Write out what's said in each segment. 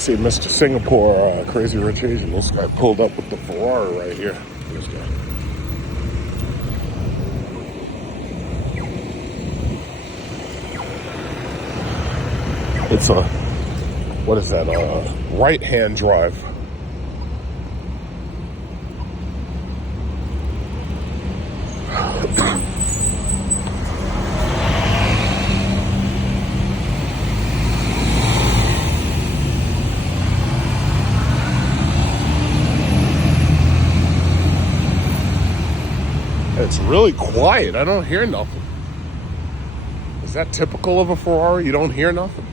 See Mr. Singapore, Crazy Rich Asian. This guy pulled up with the Ferrari right here. This guy. It's a, what is that? Right-hand drive. It's really quiet. I don't hear nothing. Is that typical of a Ferrari? You don't hear nothing?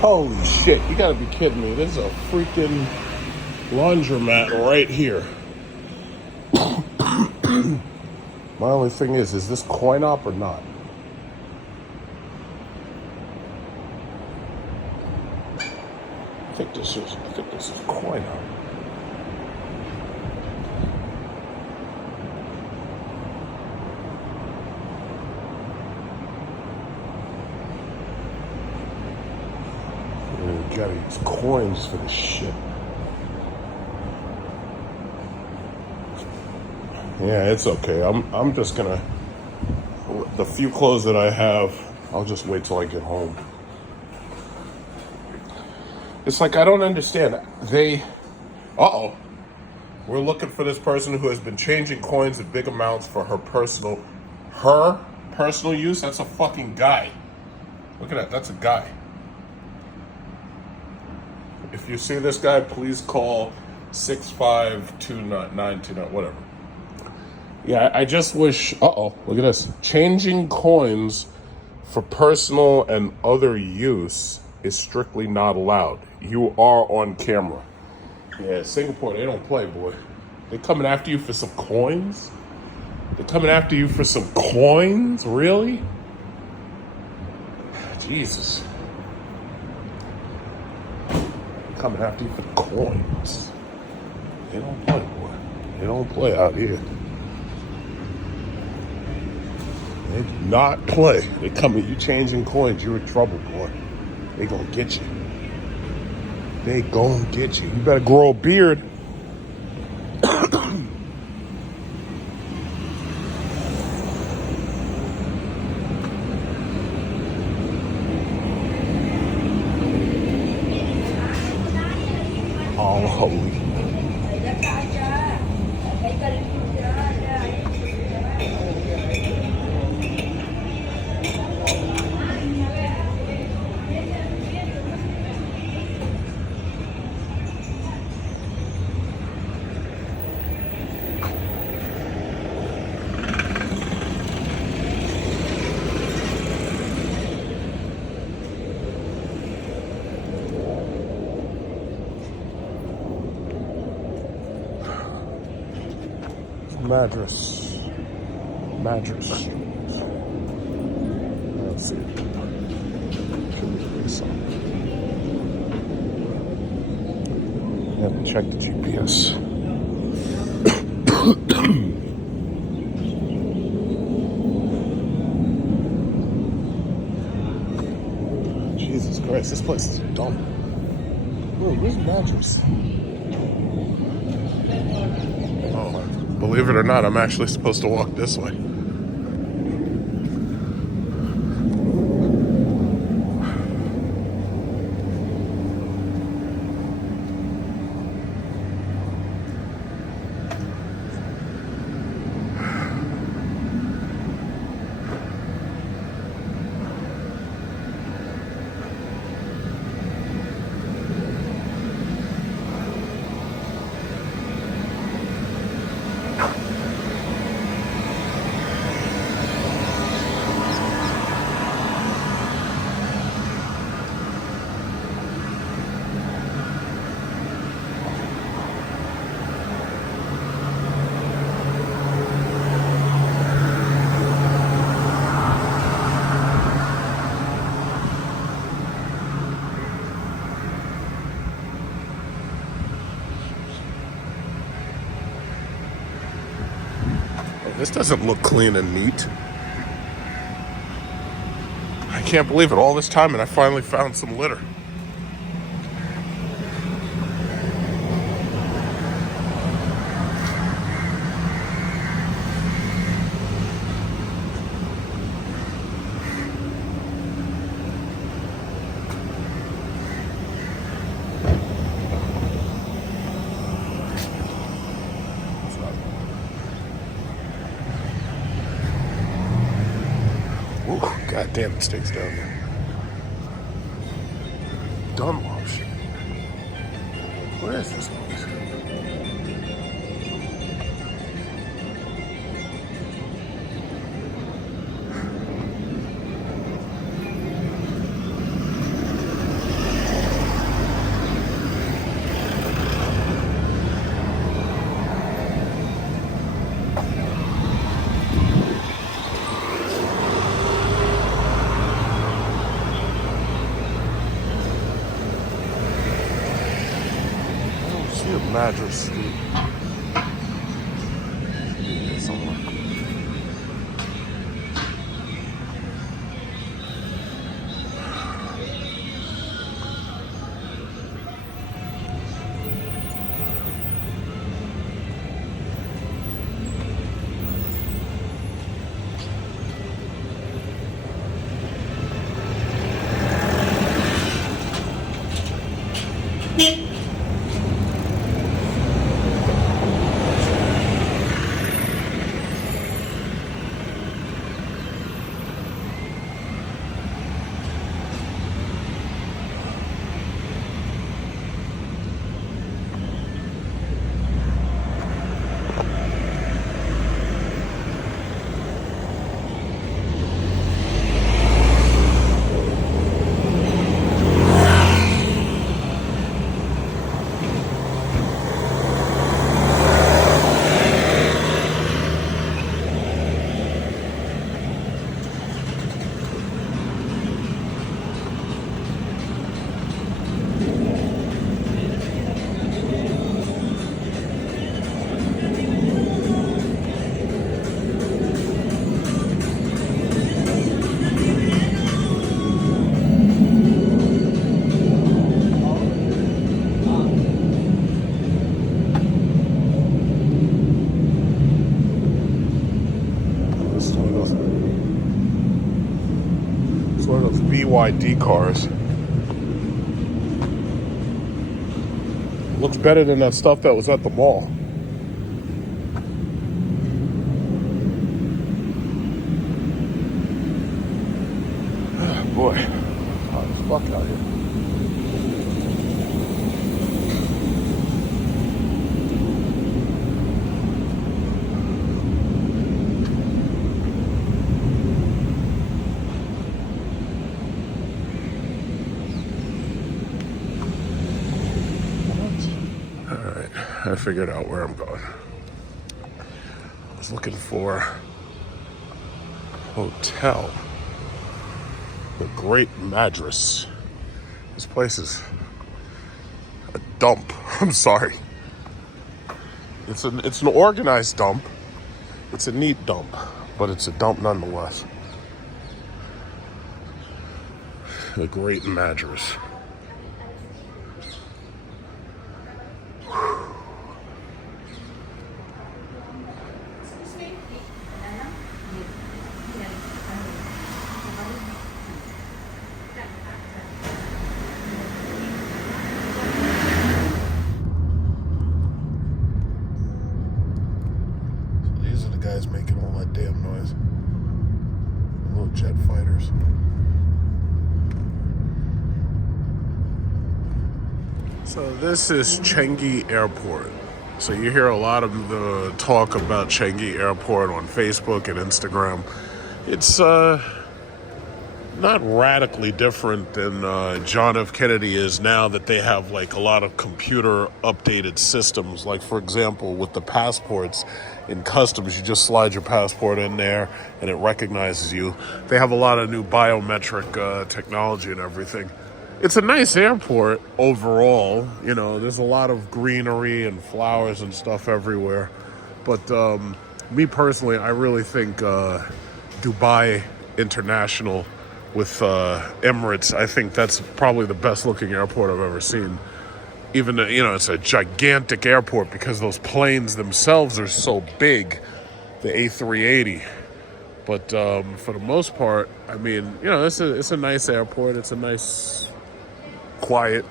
Holy shit, you gotta be kidding me. There's a freaking laundromat right here. My only thing is this coin op or not? I think this is coin op. You gotta use coins for this shit. Yeah, it's okay. I'm just gonna, the few clothes that I have, I'll just wait till I get home. It's like, I don't understand. We're looking for this person who has been changing coins in big amounts for her personal use. That's a fucking guy. Look at that, that's a guy. If you see this guy, please call 6529929, whatever. Yeah, I just wish, look at this. Changing coins for personal and other use is strictly not allowed. You are on camera. Yeah, Singapore, they don't play, boy. They're coming after you for some coins? They're coming after you for some coins? Really? Jesus. Coming after you for coins. They don't play, boy. They don't play out here. They do not play. They come at you changing coins, you're in trouble, boy. They gonna get you. They gonna get you. You better grow a beard. All holy. Madras. Let's see. Have to check the GPS. Jesus Christ, this place is dumb. Wait, where's the mattress? Oh, believe it or not, I'm actually supposed to walk this way. This doesn't look clean and neat. I can't believe it. All this time and I finally found some litter. Ooh, God damn, it stinks down there. Dunlop shit. Where is this place? Mattress, dude. Somewhere. BYD cars. Looks better than that stuff that was at the mall. Oh, boy, hot as fuck out here. I figured out where I'm going. I was looking for a hotel. The Great Madras. This place is a dump. I'm sorry. It's an organized dump. It's a neat dump, but it's a dump nonetheless. the Great Madras. Guys making all that damn noise. Little jet fighters. So this is Changi Airport. So you hear a lot of the talk about Changi Airport on Facebook and Instagram. It's not radically different than John F. Kennedy is now that they have like a lot of computer updated systems. Like for example, with the passports in customs, you just slide your passport in there and it recognizes you. They have a lot of new biometric technology and everything. It's a nice airport overall. You know, there's a lot of greenery and flowers and stuff everywhere. But me personally, I really think Dubai International with Emirates, I think that's probably the best looking airport I've ever seen. Even though, you know, it's a gigantic airport because those planes themselves are so big, the A380. But for the most part, I mean, you know, it's a nice airport. It's a nice, quiet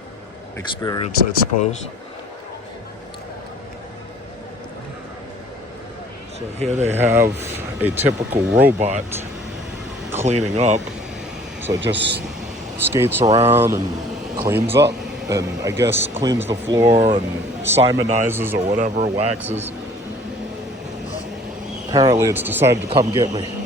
experience, I suppose. So here they have a typical robot cleaning up. So it just skates around and cleans up, and I guess cleans the floor and simonizes or whatever, waxes. Apparently it's decided to come get me.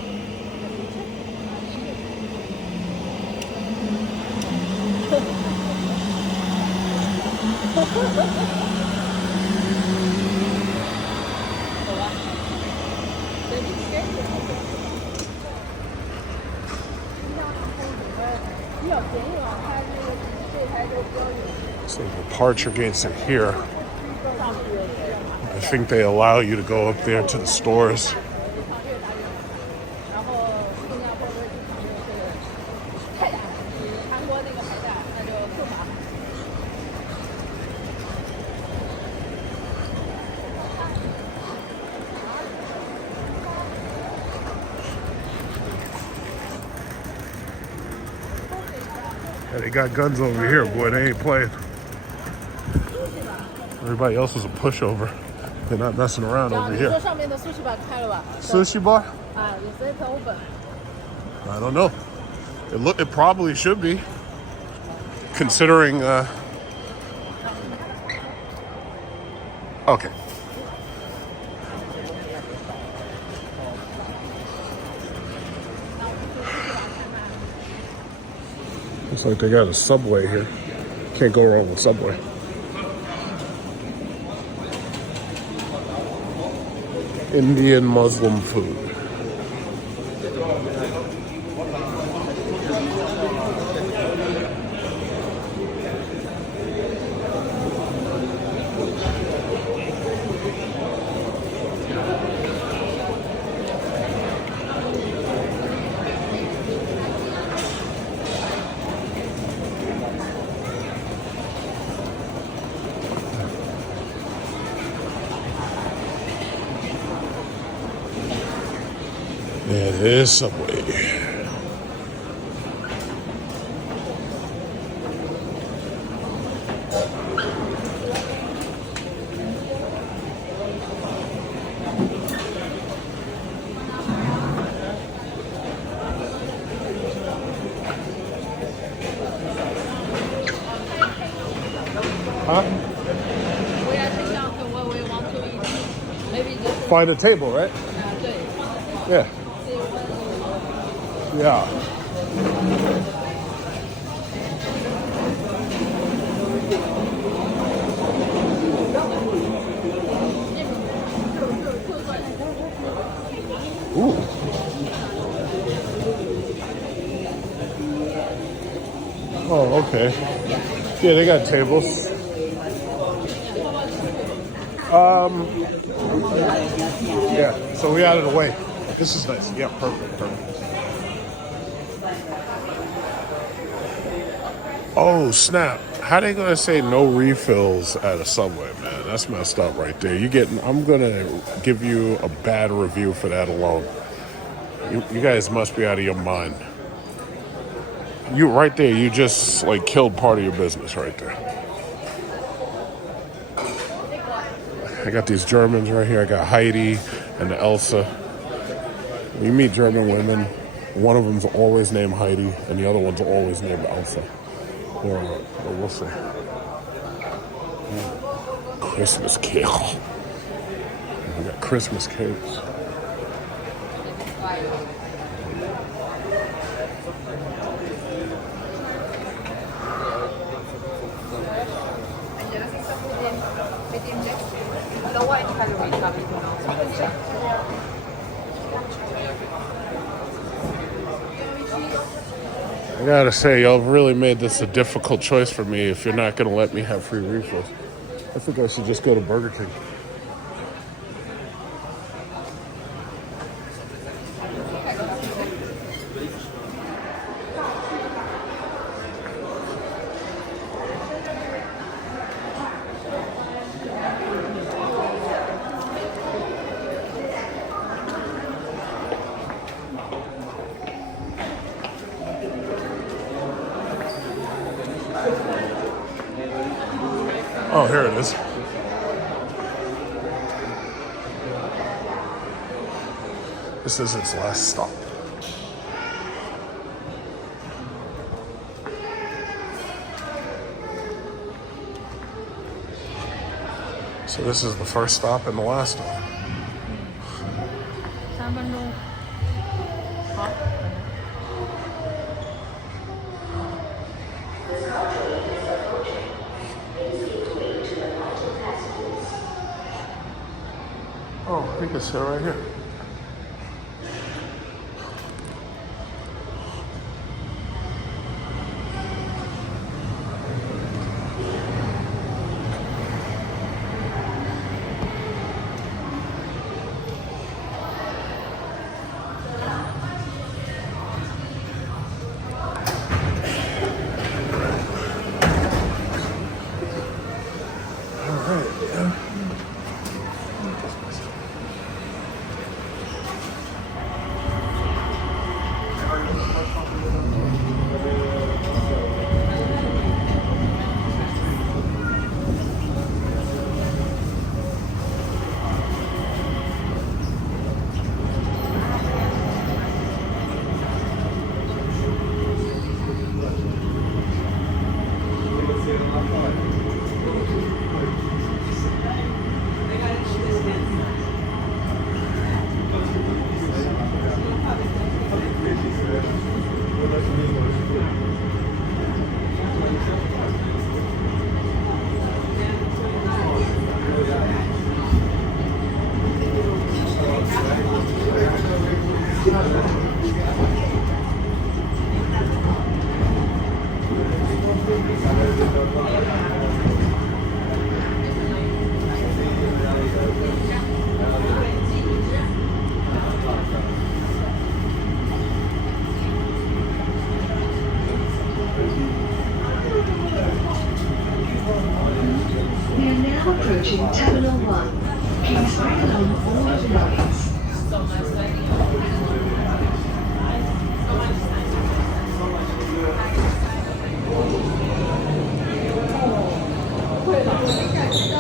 So the departure gates are here. I think they allow you to go up there to the stores. Yeah, they got guns over here, boy. They ain't playing. Everybody else is a pushover. They're not messing around over here. Sushi bar? I don't know. It probably should be, considering. Okay. Looks like they got a Subway here. Can't go wrong with Subway. Indian Muslim food. Yeah, there's Subway. Huh? We are checking out what we want to eat. Maybe just Find a table, right? Yeah. Yeah. Ooh. Oh, okay. Yeah, they got tables. Yeah, so we out of the way. This is nice. Yeah, perfect. Oh snap! How they gonna say no refills at a Subway, man? That's messed up right there. I'm gonna give you a bad review for that alone. You guys must be out of your mind. You right there. You just like killed part of your business right there. I got these Germans right here. I got Heidi and Elsa. When you meet German women, one of them's always named Heidi, and the other one's always named Elsa. Or we'll see. Christmas cake. We got Christmas cakes. I gotta say, y'all really made this a difficult choice for me if you're not gonna let me have free refills. I think I should just go to Burger King. Oh, here it is. This is its last stop. So this is the first stop and the last stop. Oh, I think it's right here. Approaching Terminal 1. Please ride along all of the lines.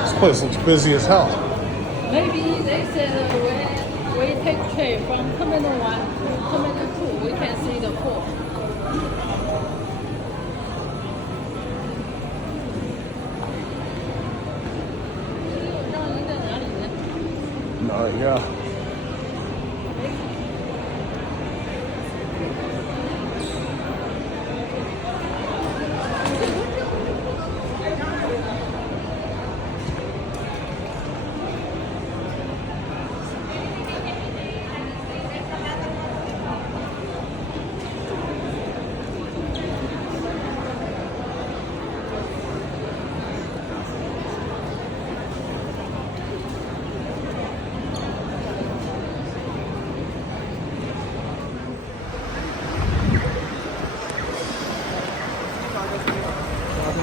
This place looks busy as hell. Maybe they said when we take train from Terminal 1 to Terminal 2, we can see the port. Yeah.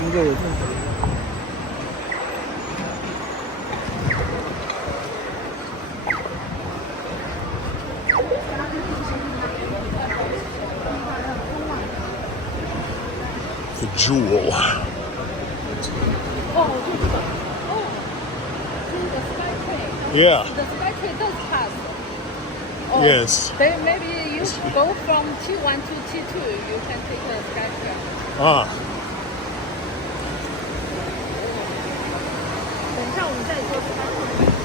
应该有这种。The jewel. Oh, the sky train. Yeah. The sky train does pass. Oh, Yes. Then maybe you go from T1 to T2. You can take the sky train. Ah. 等一下，我们再坐 sky train.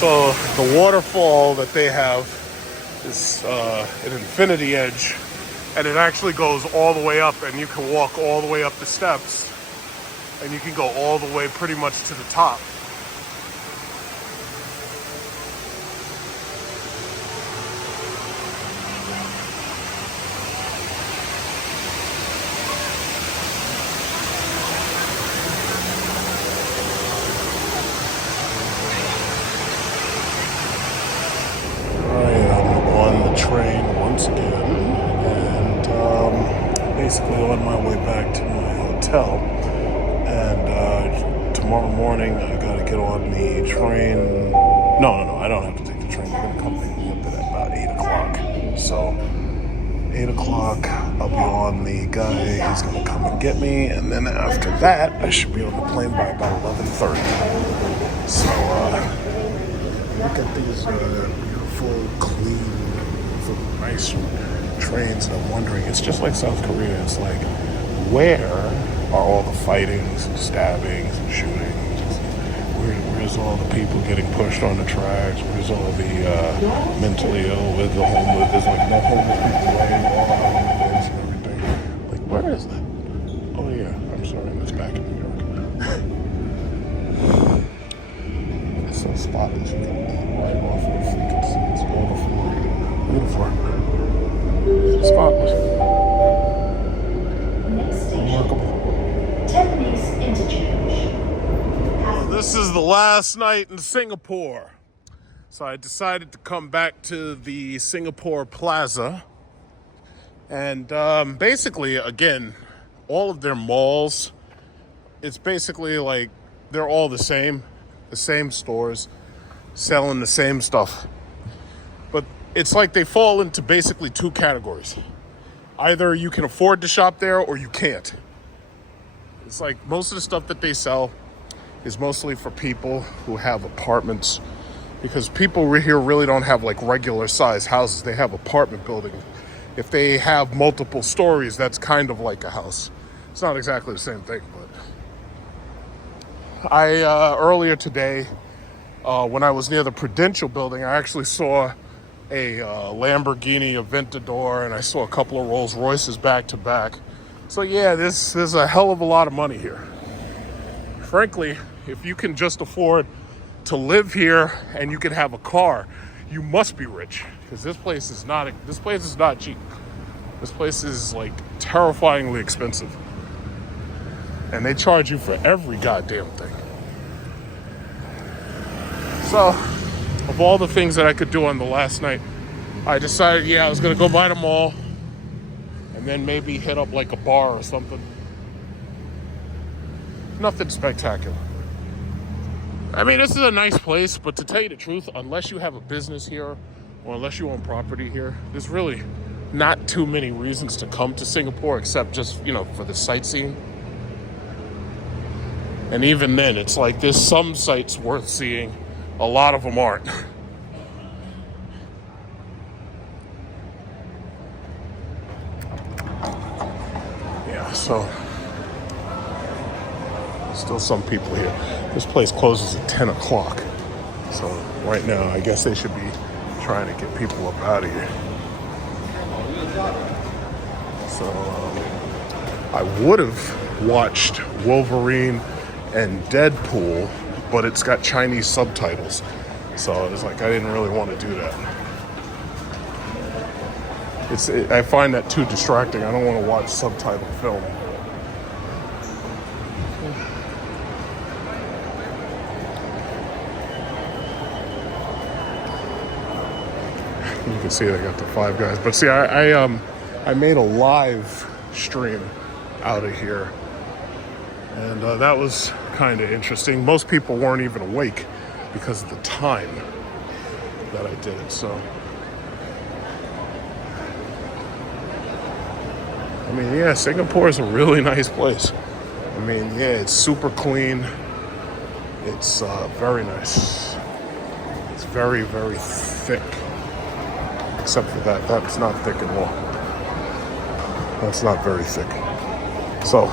So the waterfall that they have is an infinity edge, and it actually goes all the way up, and you can walk all the way up the steps, and you can go all the way pretty much to the top. Train once again, and basically on my way back to my hotel. And tomorrow morning I gotta get on the train. No, I don't have to take the train. They're gonna come pick me up at about 8 o'clock. So 8 o'clock I'll be on the guy. He's gonna come and get me, and then after that I should be on the plane by about 11:30. So look at these beautiful, clean, nice trains, and I'm wondering, it's just like South Korea. It's like, where are all the fightings and stabbings and shootings? Where's all the people getting pushed on the tracks? Where's all the mentally ill with the homeless? There's like no homeless people laying all out on the beds and everything. Like, where is that? Oh yeah, I'm sorry, that's back in New York. It's so spotless. You can eat right off of it. You can see it's wonderful. Beautiful. Spotless. Next station, Remarkable. Japanese interchange. This is the last night in Singapore. So I decided to come back to the Singapore Plaza. And basically, again, all of their malls, it's basically like they're all the same stores selling the same stuff. But it's like they fall into basically two categories. Either you can afford to shop there or you can't. It's like most of the stuff that they sell is mostly for people who have apartments, because people here really don't have like regular size houses. They have apartment buildings. If they have multiple stories, that's kind of like a house. It's not exactly the same thing, but I earlier today, when I was near the Prudential building, I actually saw a Lamborghini Aventador, and I saw a couple of Rolls Royces back to back. So yeah, there's a hell of a lot of money here. Frankly, if you can just afford to live here and you can have a car, you must be rich, because this place is not cheap. This place is like terrifyingly expensive, and they charge you for every goddamn thing. So, of all the things that I could do on the last night, I decided, yeah, I was gonna go by the mall and then maybe hit up like a bar or something. Nothing spectacular. I mean, this is a nice place, but to tell you the truth, unless you have a business here or unless you own property here, there's really not too many reasons to come to Singapore except just, for the sightseeing. And even then, it's like there's some sights worth seeing. A lot of them aren't. Yeah, so still some people here. This place closes at 10 o'clock. So right now, I guess they should be trying to get people up out of here. So I would have watched Wolverine and Deadpool, but it's got Chinese subtitles. So it's like I didn't really want to do that. I find that too distracting. I don't want to watch subtitled film. You can see they got the Five Guys. But see, I made a live stream out of here. And that was kind of interesting. Most people weren't even awake because of the time that I did it. So, I mean, yeah, Singapore is a really nice place. I mean, yeah, it's super clean. It's very nice. It's very, very thick. Except for that's not thick at all. That's not very thick. So,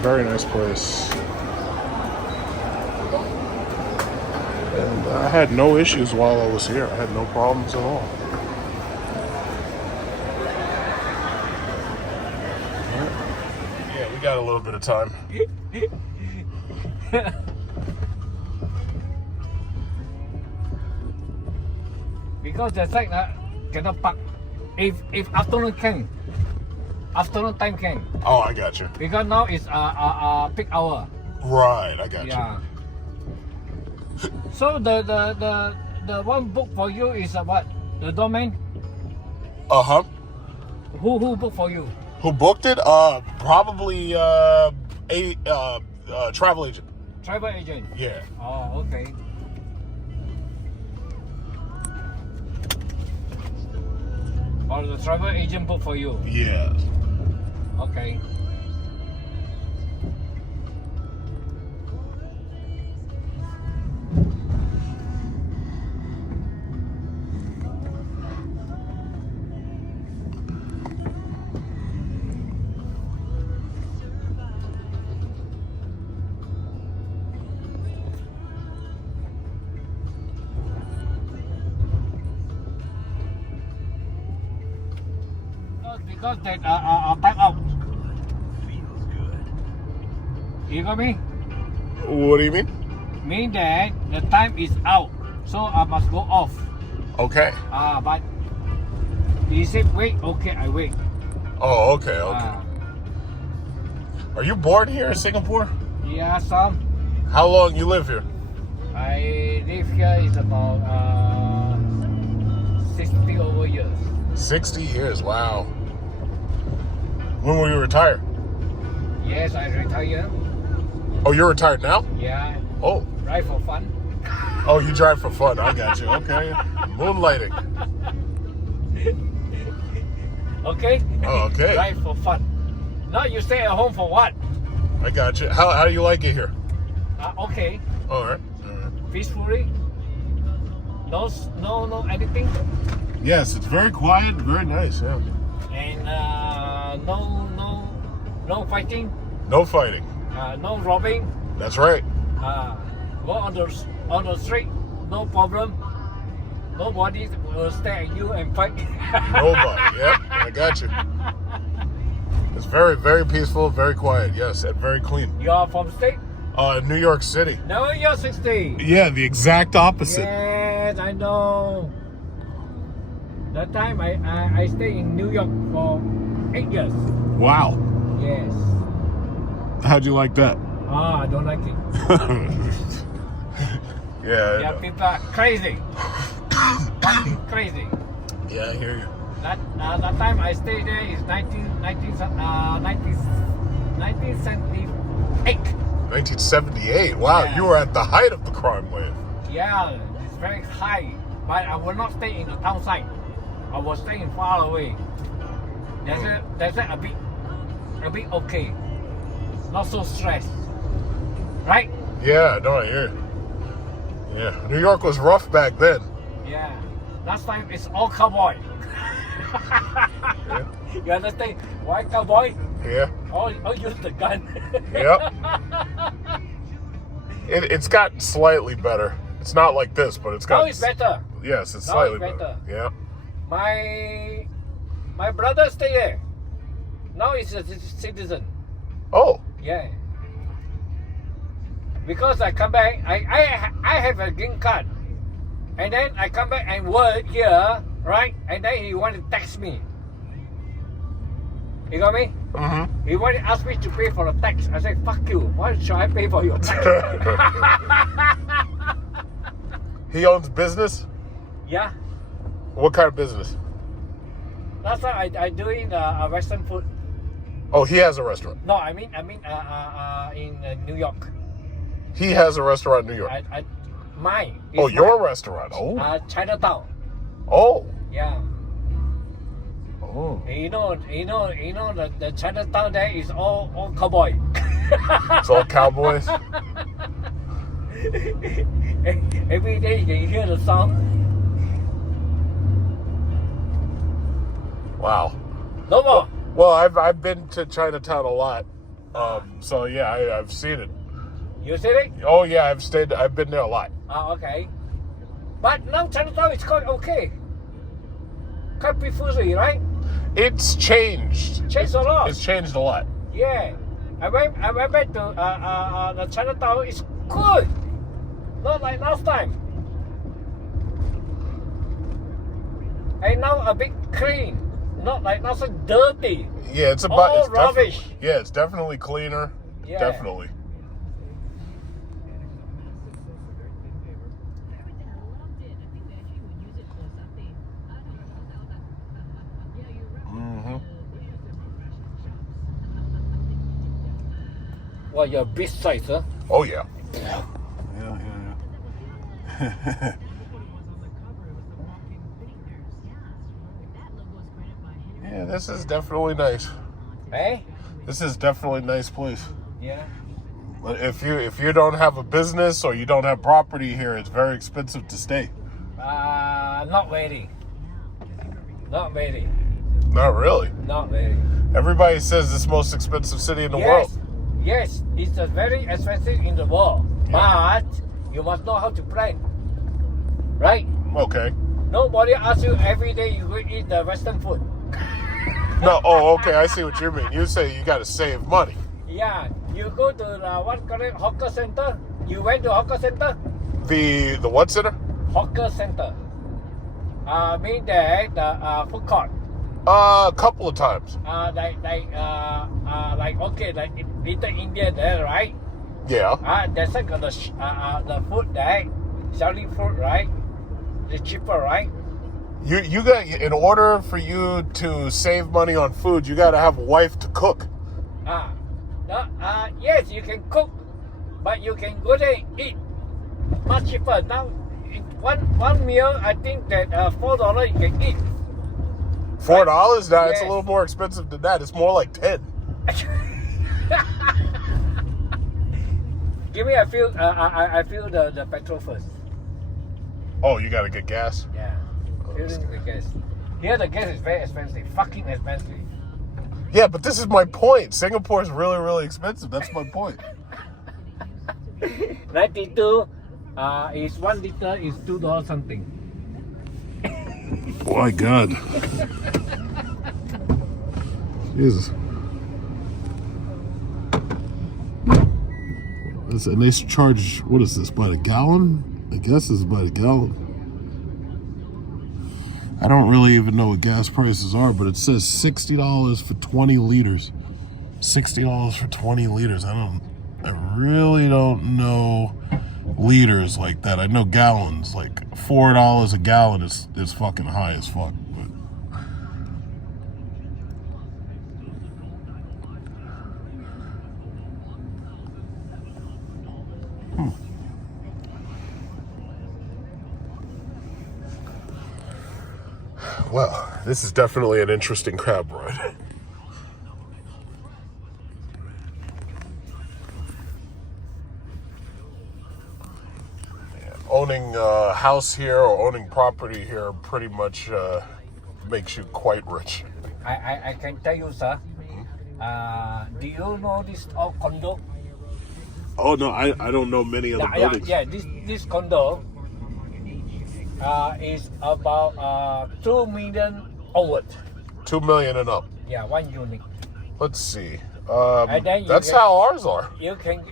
very nice place. And I had no issues while I was here. I had no problems at all. Yeah, we got a little bit of time. Because the site cannot park. If afternoon time can. Oh, I got you. Because now it's peak hour. Right, I got Yeah. So the one book for you is what? The domain? you. Uh-huh. Who booked for you? Who booked it? Probably a travel agent. Travel agent. Yeah. Oh, okay. Or the travel agent booked for you. Yeah. Okay. Because that time out. Feels good. You got me? What do you mean? Mean that the time is out, so I must go off. Okay. But he said wait. Okay, I wait. Oh, okay, okay. Are you born here in Singapore? Yeah, some. How long you live here? I live here is about 60 over years. 60 years, wow. When will you retire? Yes, I retire. Oh, you're retired now? Yeah. Oh. Right for fun. Oh, you drive for fun. I got you. Okay. Moonlighting. Okay? Oh, okay. Right for fun. Now you stay at home for what? I got you. How do you like it here? Okay. All right. All right. Peacefully. No anything. Yes, it's very quiet, very nice. Yeah. And no fighting. No fighting. No robbing. That's right. Go on the street. No problem. Nobody will stare at you and fight. Nobody. Yep, I got you. It's very, very peaceful, very quiet. Yes, and very clean. You are from state? New York City. No, you're 60. Yeah, the exact opposite. Yes, I know. That time I stayed in New York for 8 years. Wow. Yes. How'd you like that? I don't like it. Yeah. Yeah, people are crazy. Fucking crazy. Yeah, I hear you. That time I stayed there is 1978. 1978. Wow, Yeah. you were at the height of the crime wave. Yeah, it's very high. But I will not stay in the town side. I was staying far away. That's a bit okay. Not so stressed. Right? Yeah, no, I hear you. Yeah, New York was rough back then. Yeah. Last time it's all cowboy. Yeah. You understand? Why cowboy? Yeah. All use the gun. Yep. It's gotten slightly better. It's not like this, but it's Now gotten. it's better. Yes, it's Now slightly it's better. Yeah. My brother stay there. Now he's a citizen. Oh. Yeah. Because I come back, I have a green card, and then I come back and work here, right? And then he want to tax me. You got me? Mm-hmm. He want to ask me to pay for the tax. I said, "Fuck you! Why should I pay for your tax?" He owns business? Yeah. What kind of business? Last time I doing Western food. Oh, he has a restaurant. No, I mean in New York. He has a restaurant in New York. Mine. Oh, It's your mine. restaurant. Oh. Chinatown. Oh. Yeah. Oh. You know the Chinatown there is all cowboy. It's all cowboys. Every day you can hear the sound. Wow. No more. Well, I've been to Chinatown a lot. So yeah, I've seen it. You see it? Oh yeah, I've been there a lot. Okay. But now Chinatown is quite okay. Quite peacefully, right? It's changed. Changed a lot. It's changed a lot. Yeah. I went back to the Chinatown. It's good. Not like last time. And now a bit clean. Not like not so dirty. Yeah, it's All it's rubbish. definitely- Yeah, it's definitely cleaner. Yeah. Definitely. Mm-hmm. Well, you're a big size, huh? Oh yeah. Yeah. Yeah, this is definitely nice. Hey? This is definitely a nice place. Yeah. But if you don't have a business or you don't have property here, it's very expensive to stay. Not really. Not really. Not really. Not really. Everybody says it's the most expensive city in the world. Yes, it's a very expensive in the world. Yeah. But you must know how to plan. Right? Okay. Nobody asks you every day you go eat the Western food. No. Oh, okay. I see what you mean. You say you got to save money. Yeah. You go to the what call it hawker center. You went to hawker center? The what center? Hawker center. Mean that the food court. A couple of times. Like okay, like Little India there, right? Yeah. There's like the food there, selling food, right? It's cheaper, right? You got, in order for you to save money on food, you got to have a wife to cook. Yes, you can cook, but you can go there and eat much cheaper. Now, one meal, I think that $4 you can eat. $4? Nah, it's a Yes. little more expensive than that. It's more like 10. Give me a few. I feel the petrol first. Oh, you gotta get gas? Yeah. Feeling the gas. Here the gas is very expensive. Fucking expensive. Yeah, but this is my point. Singapore is really, really expensive. That's my point. 92 is 1 liter is $2 something. My God. Jesus. And they charge, what is this, by the gallon? I guess it's by the gallon. I don't really even know what gas prices are, but it says $60 for 20 liters. $60 for 20 liters. I really don't know liters like that. I know gallons, like $4 a gallon is fucking high as fuck. But well, this is definitely an interesting crab ride. Owning a house here or owning property here pretty much makes you quite rich. I can tell you, sir. Do you know this condo? Oh no, I don't know many other buildings. Yeah, this condo is about 2 million onward. 2 million and up. Yeah, 1 unit. Let's see. And then That's how ours are. You can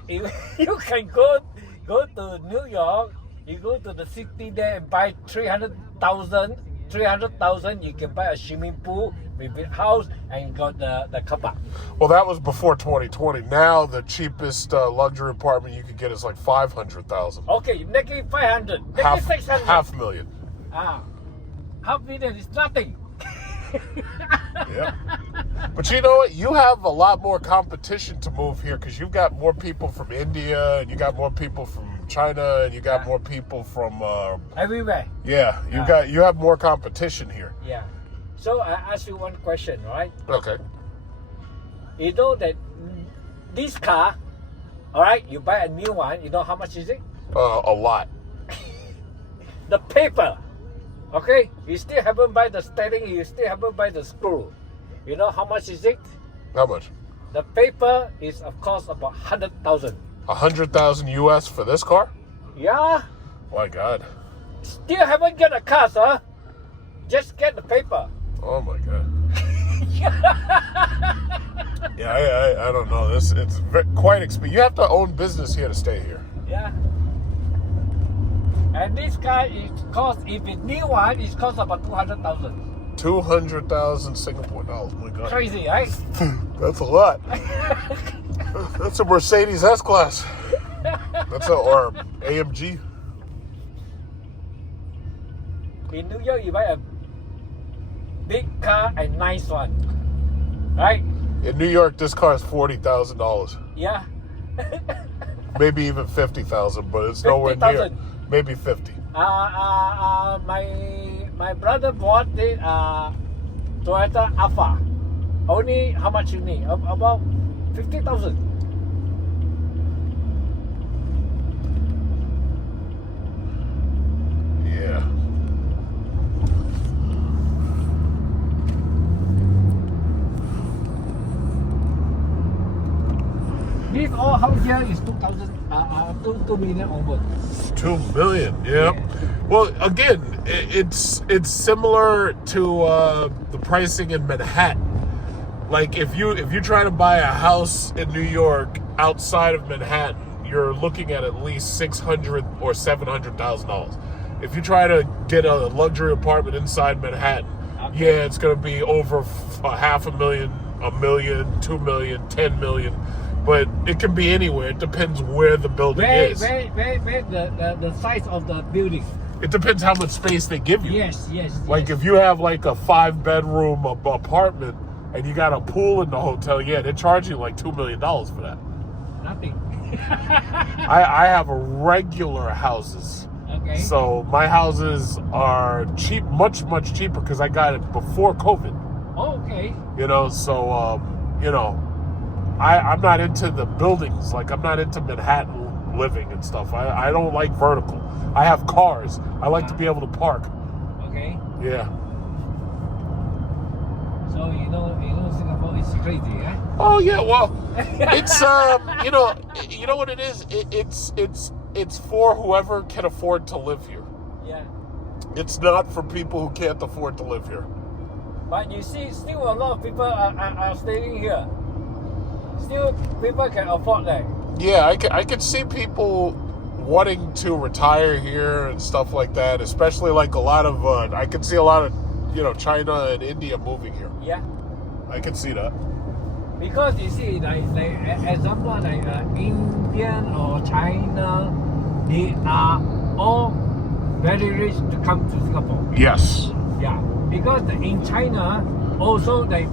go to New York. You go to the city there and buy 300,000. 300,000. You can buy a swimming pool with a house and got the car park. Well, that was before 2020. Now the cheapest luxury apartment you could get is like 500,000. Okay, make it 500. Make it 600. $500,000. $500,000 is nothing. Yeah. But you know what? You have a lot more competition to move here because you've got more people from India and you got more people from China and you got more people from everywhere. Yeah, you have more competition here. Yeah. So I ask you one question, right? Okay. You know that this car, all right, you buy a new one, you know how much is it? A lot. The paper, okay? You still haven't buy the steering, you still haven't buy the screw. You know how much is it? How much? The paper is of course about 100,000. 100,000 US for this car? Yeah. My God. Still haven't get a car, sir. Just get the paper. Oh my God. Yeah, I don't know. It's quite expensive. You have to own business here to stay here. Yeah. And this car is cost, if it's new one, it costs about 200,000. 200,000 Singapore dollars. My God. Crazy, right? That's a lot. That's a Mercedes S-Class. Or AMG. In New York, you buy a big car and nice one, right? In New York, this car is $40,000. Yeah. Maybe even 50,000, but it's nowhere near. 50,000. Maybe 50. My brother bought the Toyota Alpha. Only how much you need? About 50,000. Yeah. This all house here is 2 million onward. 2 million. Yep. Yeah. Well, again, it's similar to the pricing in Manhattan. Like if you try to buy a house in New York outside of Manhattan, you're looking at least $600,000 or $700,000. If you try to get a luxury apartment inside Manhattan, yeah, it's going to be over $500,000, $1 million, 2 million, 10 million. But it can be anywhere. It depends where the building is. Where the size of the building. It depends how much space they give you. Yes. Like if you have like a 5-bedroom apartment and you got a pool in the hotel, yeah, they charge you like $2 million for that. Nothing. I have regular houses. Okay. So my houses are cheap, much cheaper because I got it before COVID. Oh, okay. So I'm not into the buildings. Like I'm not into Manhattan living and stuff. I don't like vertical. I have cars. I like to be able to park. Okay. Yeah. So you know Singapore is crazy, eh? Oh yeah, well, it's you know what it is. It's for whoever can afford to live here. Yeah. It's not for people who can't afford to live here. But you see, still a lot of people are staying here. Still, people can afford that. Yeah, I could see people wanting to retire here and stuff like that. Especially like a lot of I could see a lot of China and India moving here. Yeah. I can see that. Because you see, like example, like Indian or China, they are all very rich to come to Singapore. Yes. Yeah, because in China, also their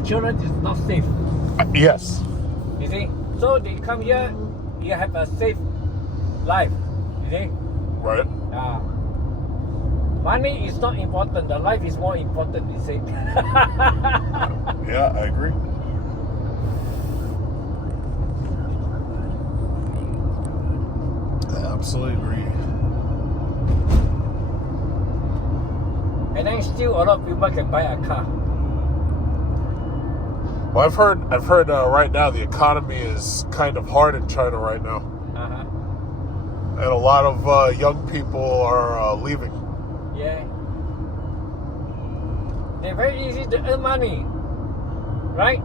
children is not safe. Yes. You see, so they come here, you have a safe life. You see, Right. money is not important. The life is more important. You see. Yeah, I agree. I absolutely agree. And then still a lot of people can buy a car. Well, I've heard right now the economy is kind of hard in China right now, and a lot of young people are leaving. Yeah. They're very easy to earn money, right?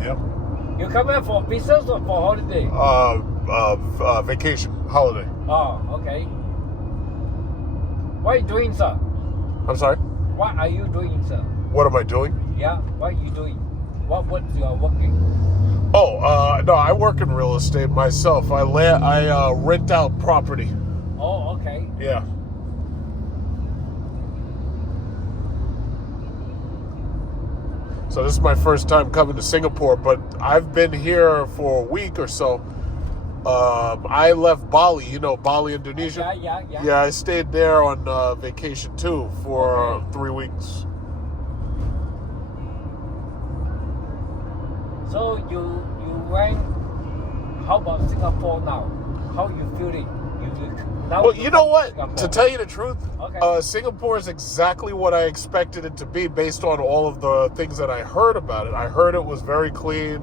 Yep. You come here for business or for holiday? Vacation, holiday. Oh, okay. What are you doing, sir? I'm sorry. What are you doing, sir? What am I doing? Yeah, what are you doing? What work you are working? Oh, no, I work in real estate myself. I rent out property. Oh, okay. Yeah. So this is my first time coming to Singapore, but I've been here for a week or so. I left Bali, Bali, Indonesia. Yeah. Yeah, I stayed there on vacation too for 3 weeks. So you went. How about Singapore now? How you feeling? Now Well, you know what? Singapore. To tell you the truth, Okay. Singapore is exactly what I expected it to be based on all of the things that I heard about it. I heard it was very clean.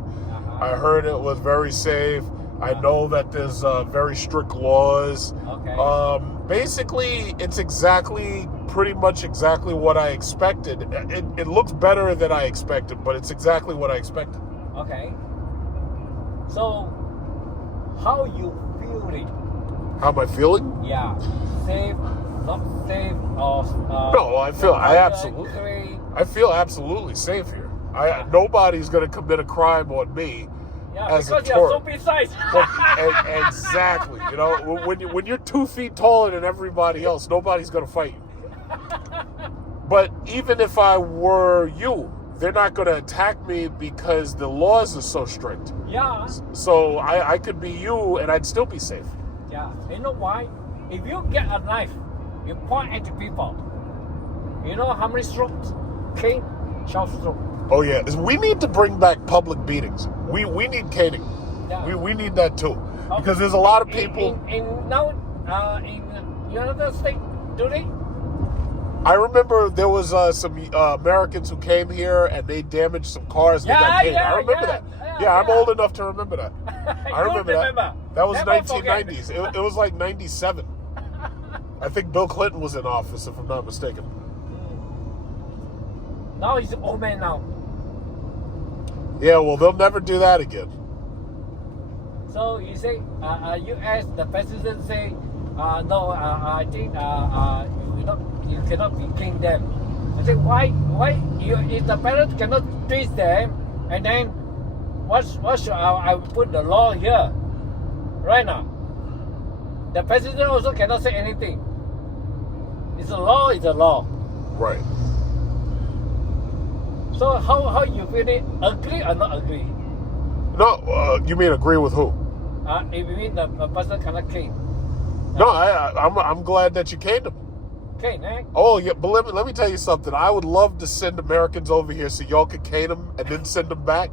I heard it was very safe. I know that there's very strict laws. Okay. Basically, it's pretty much exactly what I expected. It looks better than I expected, but it's exactly what I expected. Okay. So, how you feeling? How am I feeling? Yeah. Safe, not safe, or No, I feel absolutely safe here. Nobody's gonna commit a crime on me. Yeah, as a because you're so tourist. precise. Exactly. When you're 2 feet taller than everybody else, nobody's gonna fight you. But even if I were you, they're not gonna attack me because the laws are so strict. Yeah. So I could be you and I'd still be safe. Yeah. You know why? If you get a knife, you point at the people. You know how many strokes? Cane, 12 strokes. Oh yeah, we need to bring back public beatings. We need caning. Yeah. We need that too, because there's a lot of people. In United States, do they? I remember there was some Americans who came here and they damaged some cars. And they got caned. I remember that. Yeah, I'm old enough to remember that. I remember that. That was 1990s. It was like 97. I think Bill Clinton was in office, if I'm not mistaken. Now he's an old man now. Yeah, well, they'll never do that again. So you say, U.S. the president say, no, I think you cannot be king them. I say, why? If the president cannot treat them, and then what should I put the law here? Right now, the president also cannot say anything. It's a law. It's a law. Right. So how you feel it? Agree or not agree? No, you mean agree with who? If you mean the person cannot cane. No, I'm glad that you caned him. Cane, eh? Oh yeah, but let me tell you something. I would love to send Americans over here so y'all could cane them and then send them back.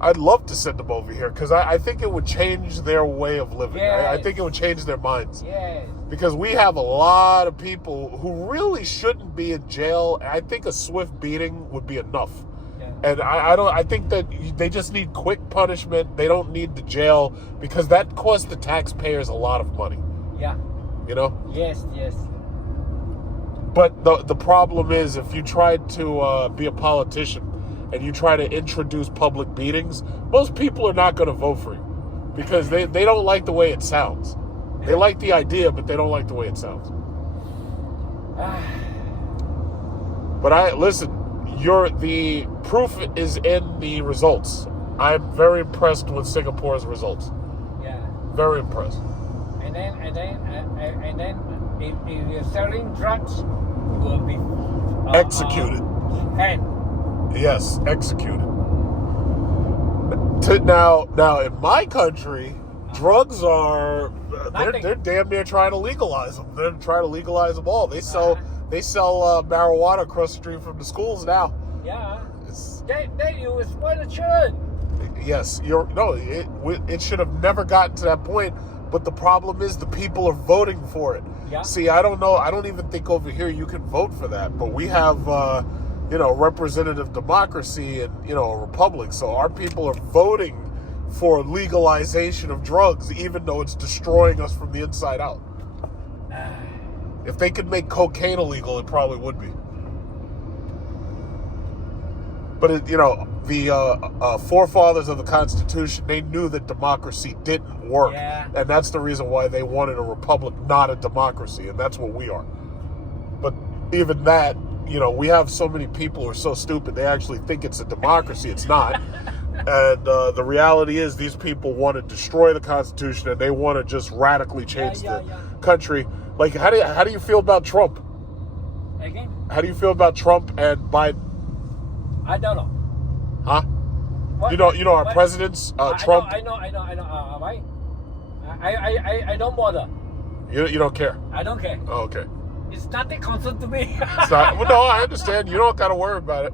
I'd love to send them over here because I think it would change their way of living. I Yes. think it would change their minds. Yes. Because we have a lot of people who really shouldn't be in jail. I think a swift beating would be enough. Yeah. And I think that they just need quick punishment. They don't need the jail because that costs the taxpayers a lot of money. Yeah. You know? Yes. Yes. But the problem is if you try to be a politician and you try to introduce public beatings, most people are not going to vote for you because they don't like the way it sounds. They like the idea, but they don't like the way it sounds. But listen, the proof is in the results. I'm very impressed with Singapore's results. Yeah. Very impressed. And then if you're selling drugs, you will be Executed. And Yes, executed. Now in my country, drugs are they're damn near trying to legalize them. They're trying to legalize them all. They sell marijuana across the street from the schools now. yeah, then you will spoil the children. Yes, it should have never gotten to that point. But the problem is the people are voting for it. Yeah. See, I don't know. I don't even think over here you can vote for that. But we have, representative democracy and, a republic. So our people are voting for legalization of drugs, even though it's destroying us from the inside out. If they could make cocaine illegal, it probably would be. But, the forefathers of the Constitution, they knew that democracy didn't work. Yeah. And that's the reason why they wanted a republic, not a democracy. And that's what we are. But even that, we have so many people who are so stupid, they actually think it's a democracy. It's not. And the reality is these people want to destroy the Constitution and they want to just radically change the country. Like, how do you feel about Trump? Again? How do you feel about Trump and Biden? I don't know. Huh? What? Our presidents, Trump. I know. Right? I don't bother. You don't care. I don't care. Oh, okay. It's nothing concerned to me. It's not. Well, no, I understand. You don't got to worry about it.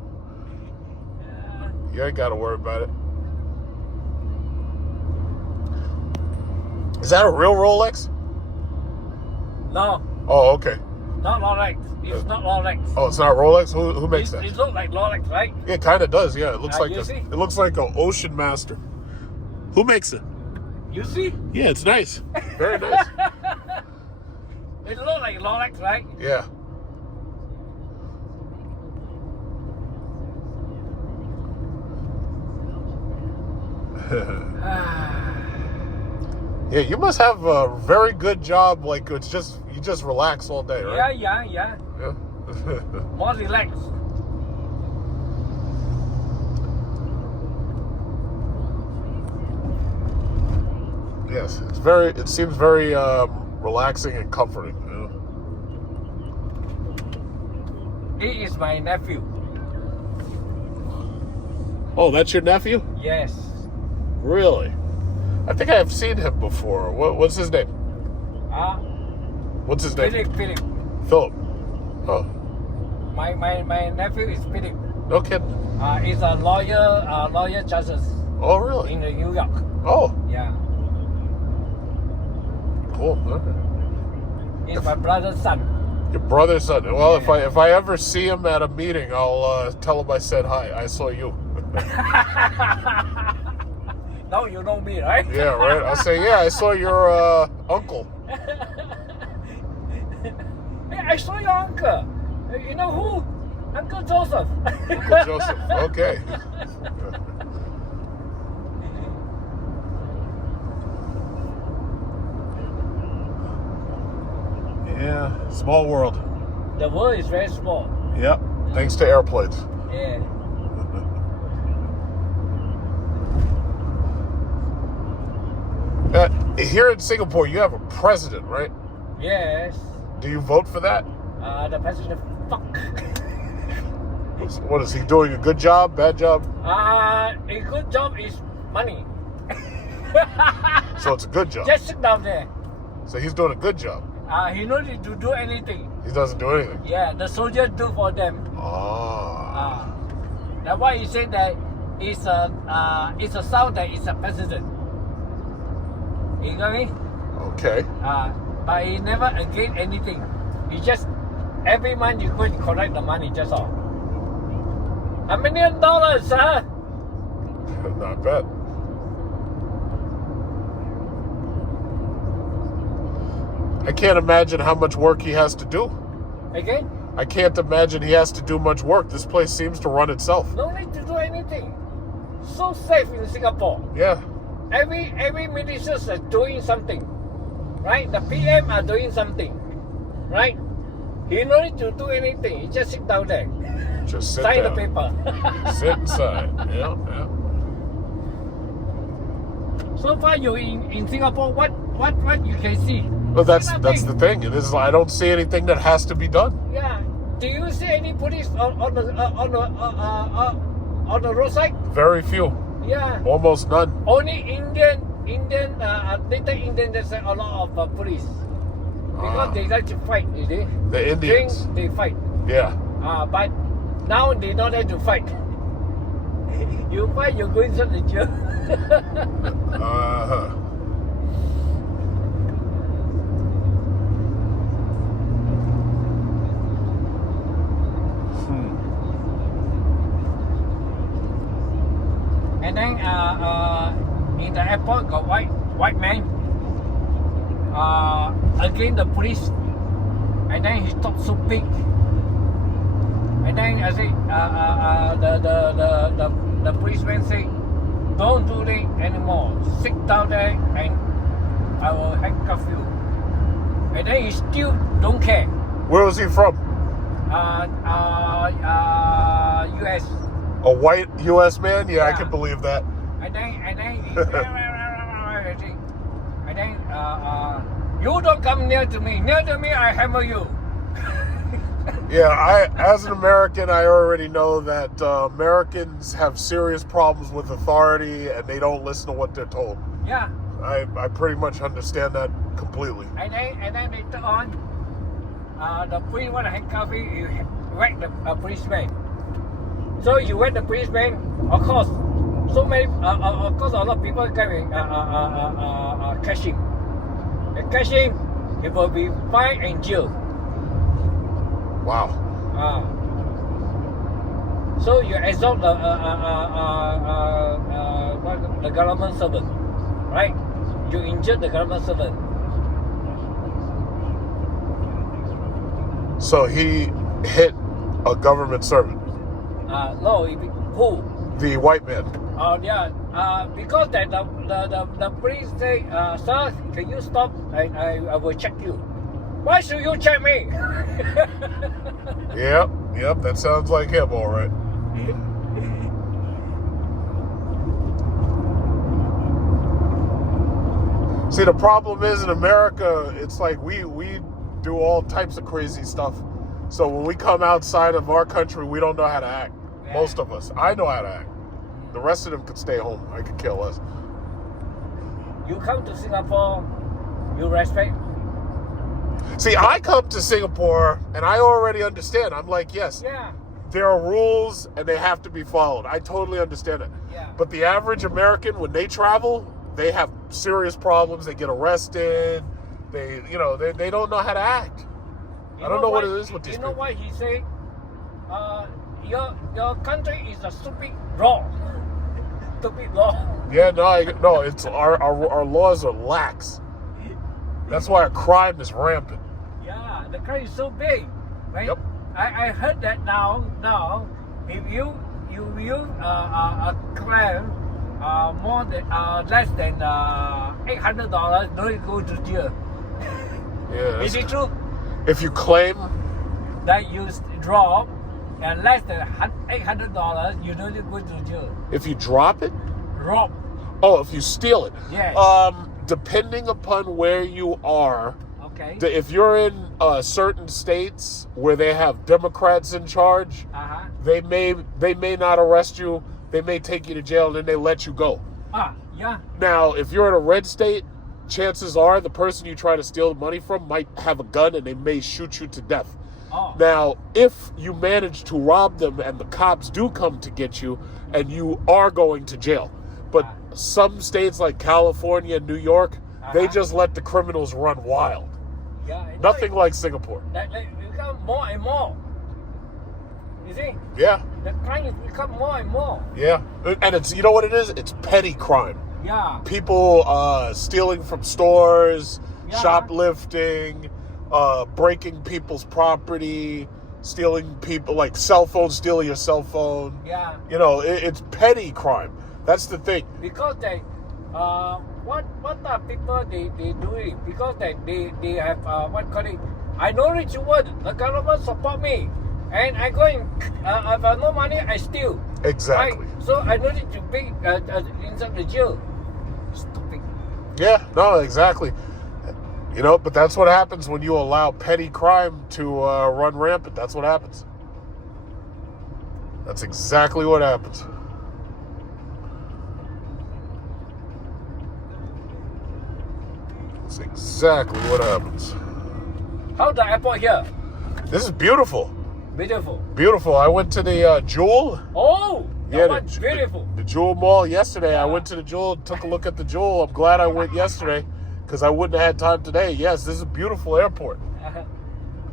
You ain't got to worry about it. Is that a real Rolex? No, Oh, okay. not Rolex. It's not Rolex. Oh, it's not Rolex. Who makes that? It looks like Rolex, right? Yeah, it kind of does. Yeah, it looks like you this. see? It looks like an Ocean Master. Who makes it? You see? Yeah, it's nice. Very nice. It looks like Rolex, right? Yeah. Yeah, you must have a very good job. Like you just relax all day, right? Yeah. Yeah. More relaxed. Yes, it seems very relaxing and comforting. He is my nephew. Oh, that's your nephew? Yes. Really? I think I have seen him before. What's his name? What's his name? Philip. Philip. Oh, My nephew is Philip. no kidding. He's a lawyer justice Oh, really? in New York. Oh, Yeah. cool. Okay. He's my brother's son. Your brother's son. Well, Yeah. if I ever see him at a meeting, I'll tell him I said hi. I saw you. Now you know me, right? Yeah, right. I'll say, yeah, I saw your uncle. Hey, I saw your uncle. You know who? Uncle Joseph. Uncle Joseph. Okay. Yeah, small world. The world is very small. Yep. Thanks to airplanes. Yeah. Here in Singapore, you have a president, right? Yes. Do you vote for that? The president, fuck. What is he doing? A good job? Bad job? A good job is money. So it's a good job. Just sit down there. So he's doing a good job. He no need to do anything. He doesn't do anything. Yeah, the soldiers do for them. Ah. That's why he said that is a sound that is a president. You got me? Okay. But he never again anything. He just every month you go and collect the money, just all. $1 million, sir. Not bad. I can't imagine how much work he has to do. Again? I can't imagine he has to do much work. This place seems to run itself. No need to do anything. So safe in Singapore. Yeah. Every ministers are doing something, right? The PM are doing something, right? He no need to do anything. He just sit down there, Just sit sign down. the paper. Sit and sign. Yeah, yeah. So far, you in Singapore, what you can see? Well, that's Nothing. the thing. It is. I don't see anything that has to be done. Yeah. Do you see any police on the roadside? Very few. Yeah. Almost none. Only little Indian. There's a lot of police because they like to fight. You see? The Indians. Drink, they fight. Yeah. But now they don't have to fight. You fight, you're going to the jail. Uh-huh. And then in the airport got white man against the police, and then he talked so big, and then I say the policeman say, don't do that anymore, sit down there and I will handcuff you, and then he still don't care. Where was he from? US. A white U.S. man? Yeah, I Yeah. can believe that. And then you don't come near to me. Near to me, I hammer you. Yeah, as an American, I already know that Americans have serious problems with authority and they don't listen to what they're told. Yeah. I pretty much understand that completely. And then later on, the police want to handcuff you. You whack the policeman. So you whack the policeman. Of course, so many. Of course, a lot of people can catch him. They catch him, he will be fined and jail. Wow. So you exalt the government servant, right? You injured the government servant. So he hit a government servant, No, who? the white man. Yeah. Because that the police say, sir, can you stop? I will check you. Why should you check me? Yep, that sounds like him, all right. See, the problem is in America, it's like we do all types of crazy stuff. So when we come outside of our country, we don't know how to act. Yeah. Most of us. I know how to act. The rest of them could stay home. I could care less. You come to Singapore, you respect. See, I come to Singapore and I already understand. I'm like, yes, Yeah. there are rules and they have to be followed. I totally understand it. Yeah. But the average American, when they travel, they have serious problems. They get arrested. They don't know how to act. I don't know what it is with these people. You know people. what he say? Your country is a stupid law. Stupid law. Yeah, no, it's our laws are lax. That's why our crime is rampant. Yeah, the crime is so big, right? Yep. I heard that now if you claim more than less than $800, no you go to jail. Yeah. Is it true If you claim, that you drop and less than $800, you don't go to jail? if you drop it, Rob. oh, if you steal it, Yes. depending upon where you are. Okay. If you're in certain states where they have Democrats in charge, they may not arrest you. They may take you to jail and then they let you go. Yeah. Now, if you're in a red state, chances are the person you try to steal the money from might have a gun and they may shoot you to death. Oh. Now, if you manage to rob them and the cops do come to get you, and you are going to jail. But some states like California and New York, they just let the criminals run wild. Yeah, Nothing like Singapore. They become more and more. You see? Yeah. The crime has become more and more. Yeah. And it's, you know what it is? It's petty crime. Yeah. People stealing from stores, Yeah. shoplifting, breaking people's property, stealing people, like cell phones, stealing your cell phone. Yeah. You know, it's petty crime. That's the thing. Because they, what the people they do it because they have what call it? I know rich word. The government support me, and I go and I have no money. I steal. Exactly. Right? So I don't need to pay inside the jail. Stupid. Yeah, no, exactly. You know, but that's what happens when you allow petty crime to run rampant. That's what happens. That's exactly what happens. That's exactly what happens. How's the airport here? This is beautiful. Beautiful. Beautiful. I went to the Jewel. Oh, Yeah, that one's beautiful. The Jewel Mall yesterday. Yeah. I went to the Jewel, took a look at the Jewel. I'm glad I went yesterday because I wouldn't have had time today. Yes, this is a beautiful airport.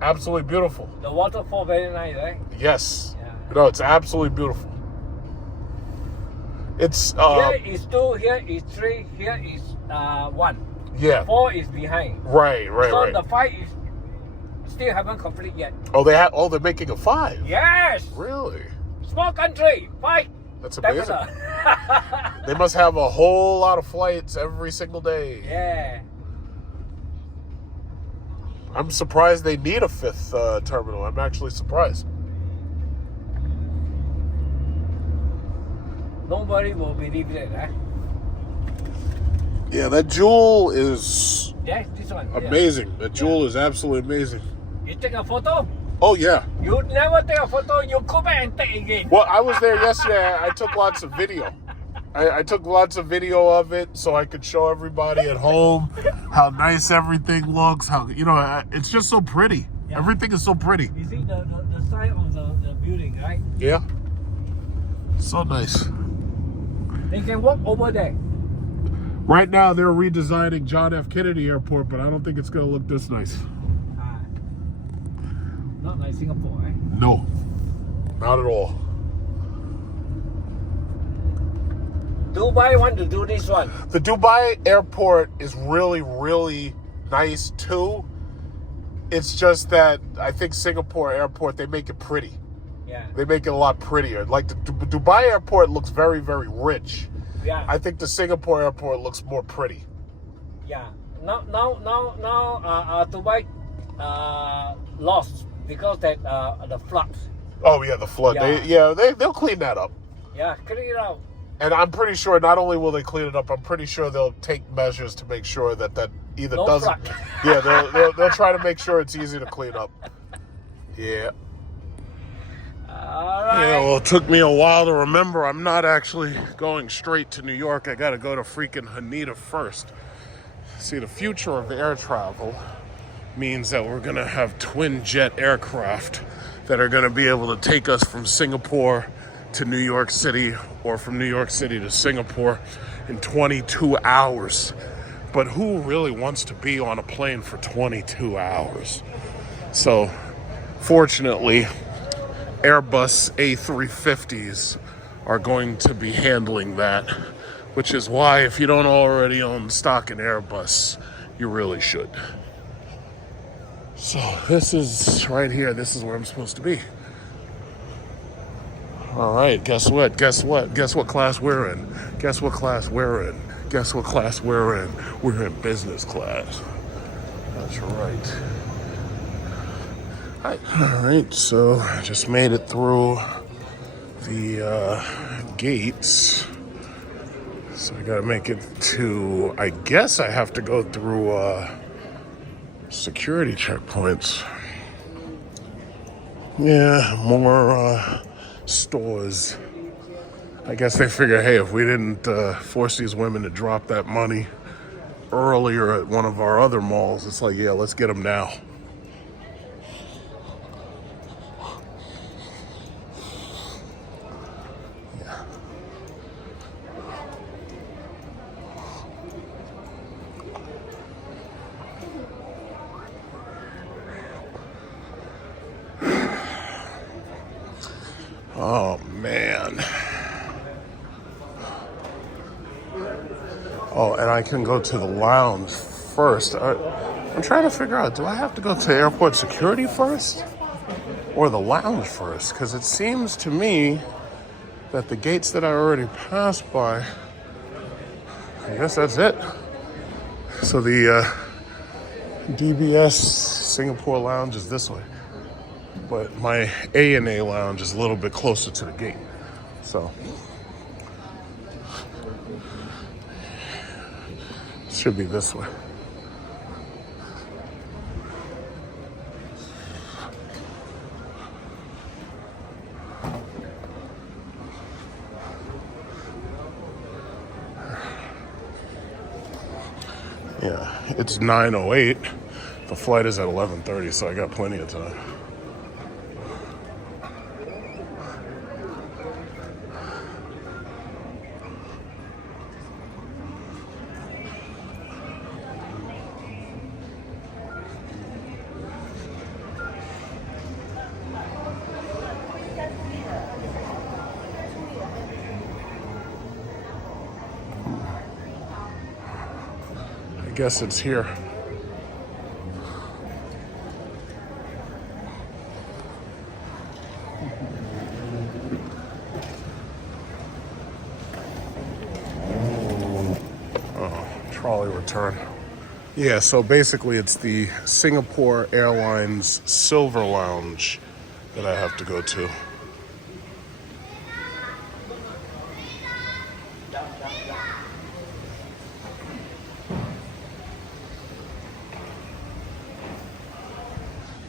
Absolutely beautiful. The waterfall very nice, right? Yes. Yeah. No, it's absolutely beautiful. It's Here is 2, here is 3, here is 1. yeah. 4 is behind. Right. So the 5 is still haven't completed yet. They're making a 5. Yes. Really? Small country, 5. That's amazing. Definitely. They must have a whole lot of flights every single day. Yeah. I'm surprised they need a 5th terminal. I'm actually surprised. Nobody will believe that, huh? Yeah, that Jewel is Yes, this one. amazing. That Jewel is absolutely amazing. Yeah. You take a photo? Oh, yeah. You never take a photo, you go back and take again. Well, I was there yesterday. I took lots of video. I took lots of video of it so I could show everybody at home how nice everything looks. How, you know, it's just so pretty. Yeah. Everything is so pretty. You see the side of the building, right? Yeah. So nice. They can walk over there. Right now, they're redesigning John F. Kennedy Airport, but I don't think it's going to look this nice. Not like Singapore, right? No, not at all. Dubai want to do this one. The Dubai airport is really, really nice too. It's just that I think Singapore airport, they make it pretty. Yeah. They make it a lot prettier. Like the Dubai airport looks very, very rich. Yeah. I think the Singapore airport looks more pretty. Yeah. Now, Dubai lost because that the floods. Oh yeah, the flood. Yeah. They'll clean that up. Yeah, clean it out. And I'm pretty sure not only will they clean it up, I'm pretty sure they'll take measures to make sure that either No doesn't. flood. Yeah, they'll try to make sure it's easy to clean up. Yeah. All right. Yeah, well, it took me a while to remember I'm not actually going straight to New York. I got to go to freaking Haneda first. See, the future of air travel means that we're going to have twin jet aircraft that are going to be able to take us from Singapore to New York City or from New York City to Singapore in 22 hours. But who really wants to be on a plane for 22 hours? So, fortunately, Airbus A350s are going to be handling that, which is why if you don't already own stock in Airbus, you really should. So this is right here. This is where I'm supposed to be. All right, guess what? Guess what? Guess what class we're in? Guess what class we're in? Guess what class we're in? We're in business class. That's right. All right, so I just made it through the gates. So I gotta make it to, I guess I have to go through security checkpoints. Yeah, more stores. I guess they figure, hey, if we didn't force these women to drop that money earlier at one of our other malls, it's like, yeah, let's get them now. Oh, man. Oh, and I can go to the lounge first. I'm trying to figure out, do I have to go to airport security first? Or the lounge first? Because it seems to me that the gates that I already passed by, I guess that's it. So the DBS Singapore lounge is this way. But my A&A lounge is a little bit closer to the gate. So it should be this way. Yeah, it's 9:08. The flight is at 11:30, so I got plenty of time. I guess it's here. Oh, trolley return. Yeah, so basically it's the Singapore Airlines Silver Lounge that I have to go to.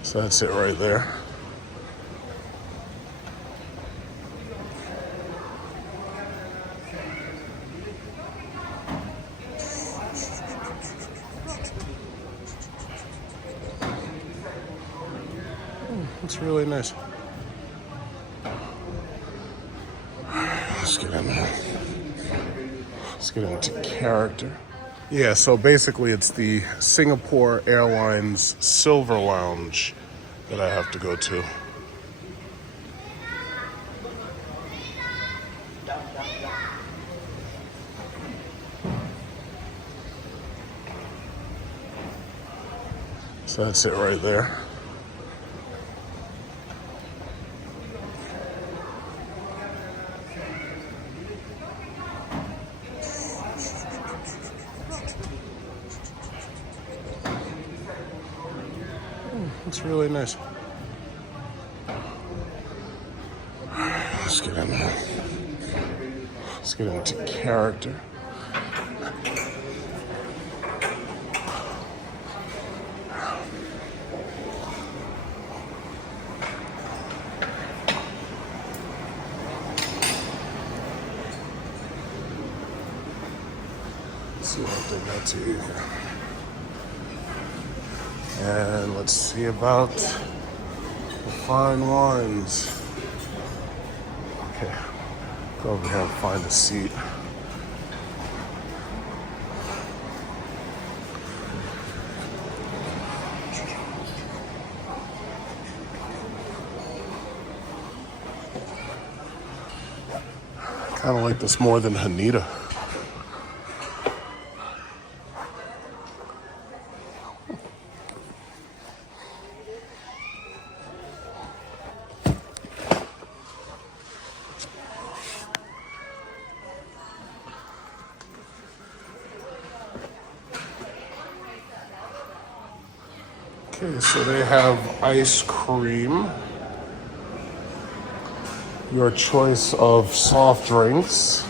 So that's it right there. It's really nice. Let's get in there. Let's get into character. Yeah, so basically it's the Singapore Airlines Silver Lounge that I have to go to. So that's it right there. It's really nice. Let's get in there. Let's get into character. Let's see what they got to eat here. And let's see about the fine wines. Okay, go over here and find a seat. Kind of like this more than Haneda. Okay, so they have ice cream, your choice of soft drinks.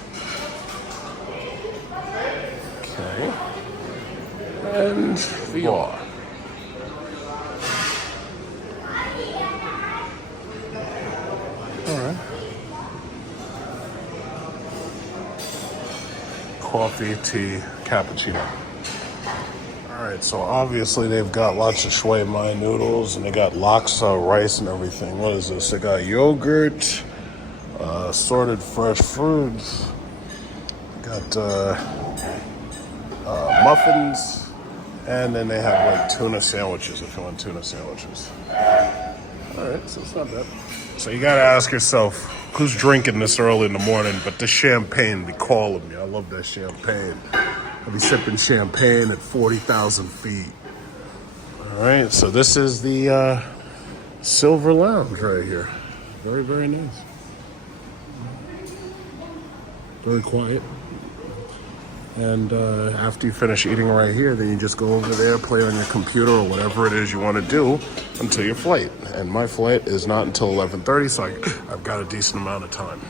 Okay, and the bar. All right. Coffee, tea, cappuccino. All right, so obviously they've got lots of shui mai noodles and they got laksa rice and everything. What is this? They got yogurt, assorted fresh fruits, got muffins, and then they have like tuna sandwiches if you want tuna sandwiches. All right, so it's not bad. So you gotta ask yourself, Who's drinking this early in the morning? But the champagne be calling me. I love that champagne. I'll be sipping champagne at 40,000 feet. All right, so this is the Silver Lounge right here. Very, very nice. Really quiet. And after you finish eating right here, then you just go over there, play on your computer or whatever it is you want to do until your flight. And my flight is not until 11:30, so I've got a decent amount of time.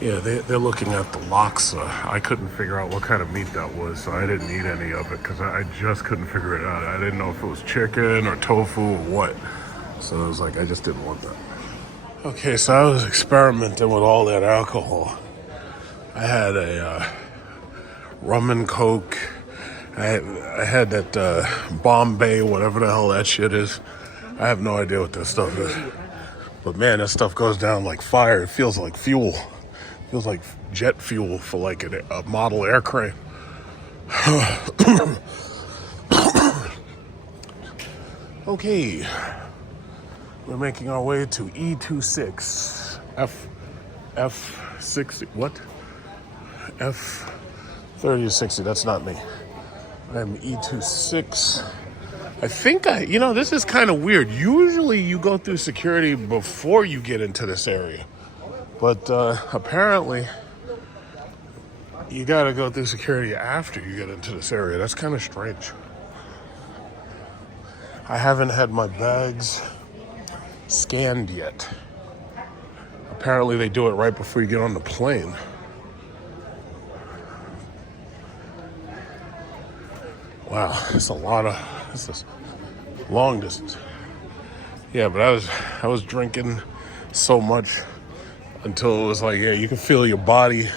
Yeah, they're looking at the laksa. I couldn't figure out what kind of meat that was, so I didn't eat any of it because I just couldn't figure it out. I didn't know if it was chicken or tofu or what. So I was like, I just didn't want that. Okay, so I was experimenting with all that alcohol. I had a rum and coke. I had that Bombay, whatever the hell that shit is. I have no idea what that stuff is. But man, that stuff goes down like fire. It feels like fuel. It feels like jet fuel for like a model aircraft. Okay. We're making our way to E26 F60. What? F3060. That's not me. I'm E26. I think this is kind of weird. Usually you go through security before you get into this area. But apparently you got to go through security after you get into this area. That's kind of strange. I haven't had my bags scanned yet. Apparently they do it right before you get on the plane. Wow, this is long distance. Yeah, but I was drinking so much until it was like, yeah, you can feel your body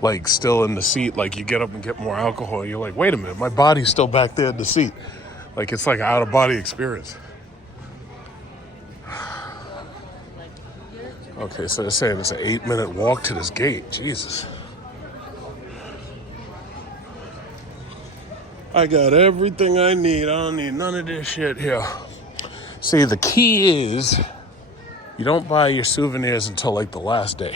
like still in the seat. Like you get up and get more alcohol. You're like, wait a minute, my body's still back there in the seat. Like it's like an out of body experience. Okay, so they're saying it's an 8-minute walk to this gate. Jesus. I got everything I need. I don't need none of this shit here. See, the key is you don't buy your souvenirs until like the last day.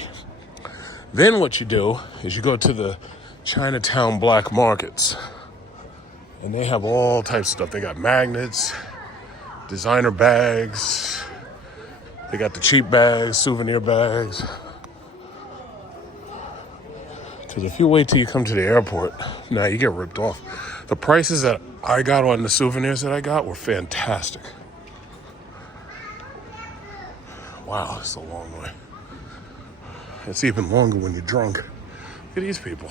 Then what you do is you go to the Chinatown black markets. And they have all types of stuff. They got magnets, designer bags. They got the cheap bags, souvenir bags. Because if you wait till you come to the airport, nah, you get ripped off. The prices that I got on the souvenirs that I got were fantastic. Wow, it's a long way. It's even longer when you're drunk. Look at these people.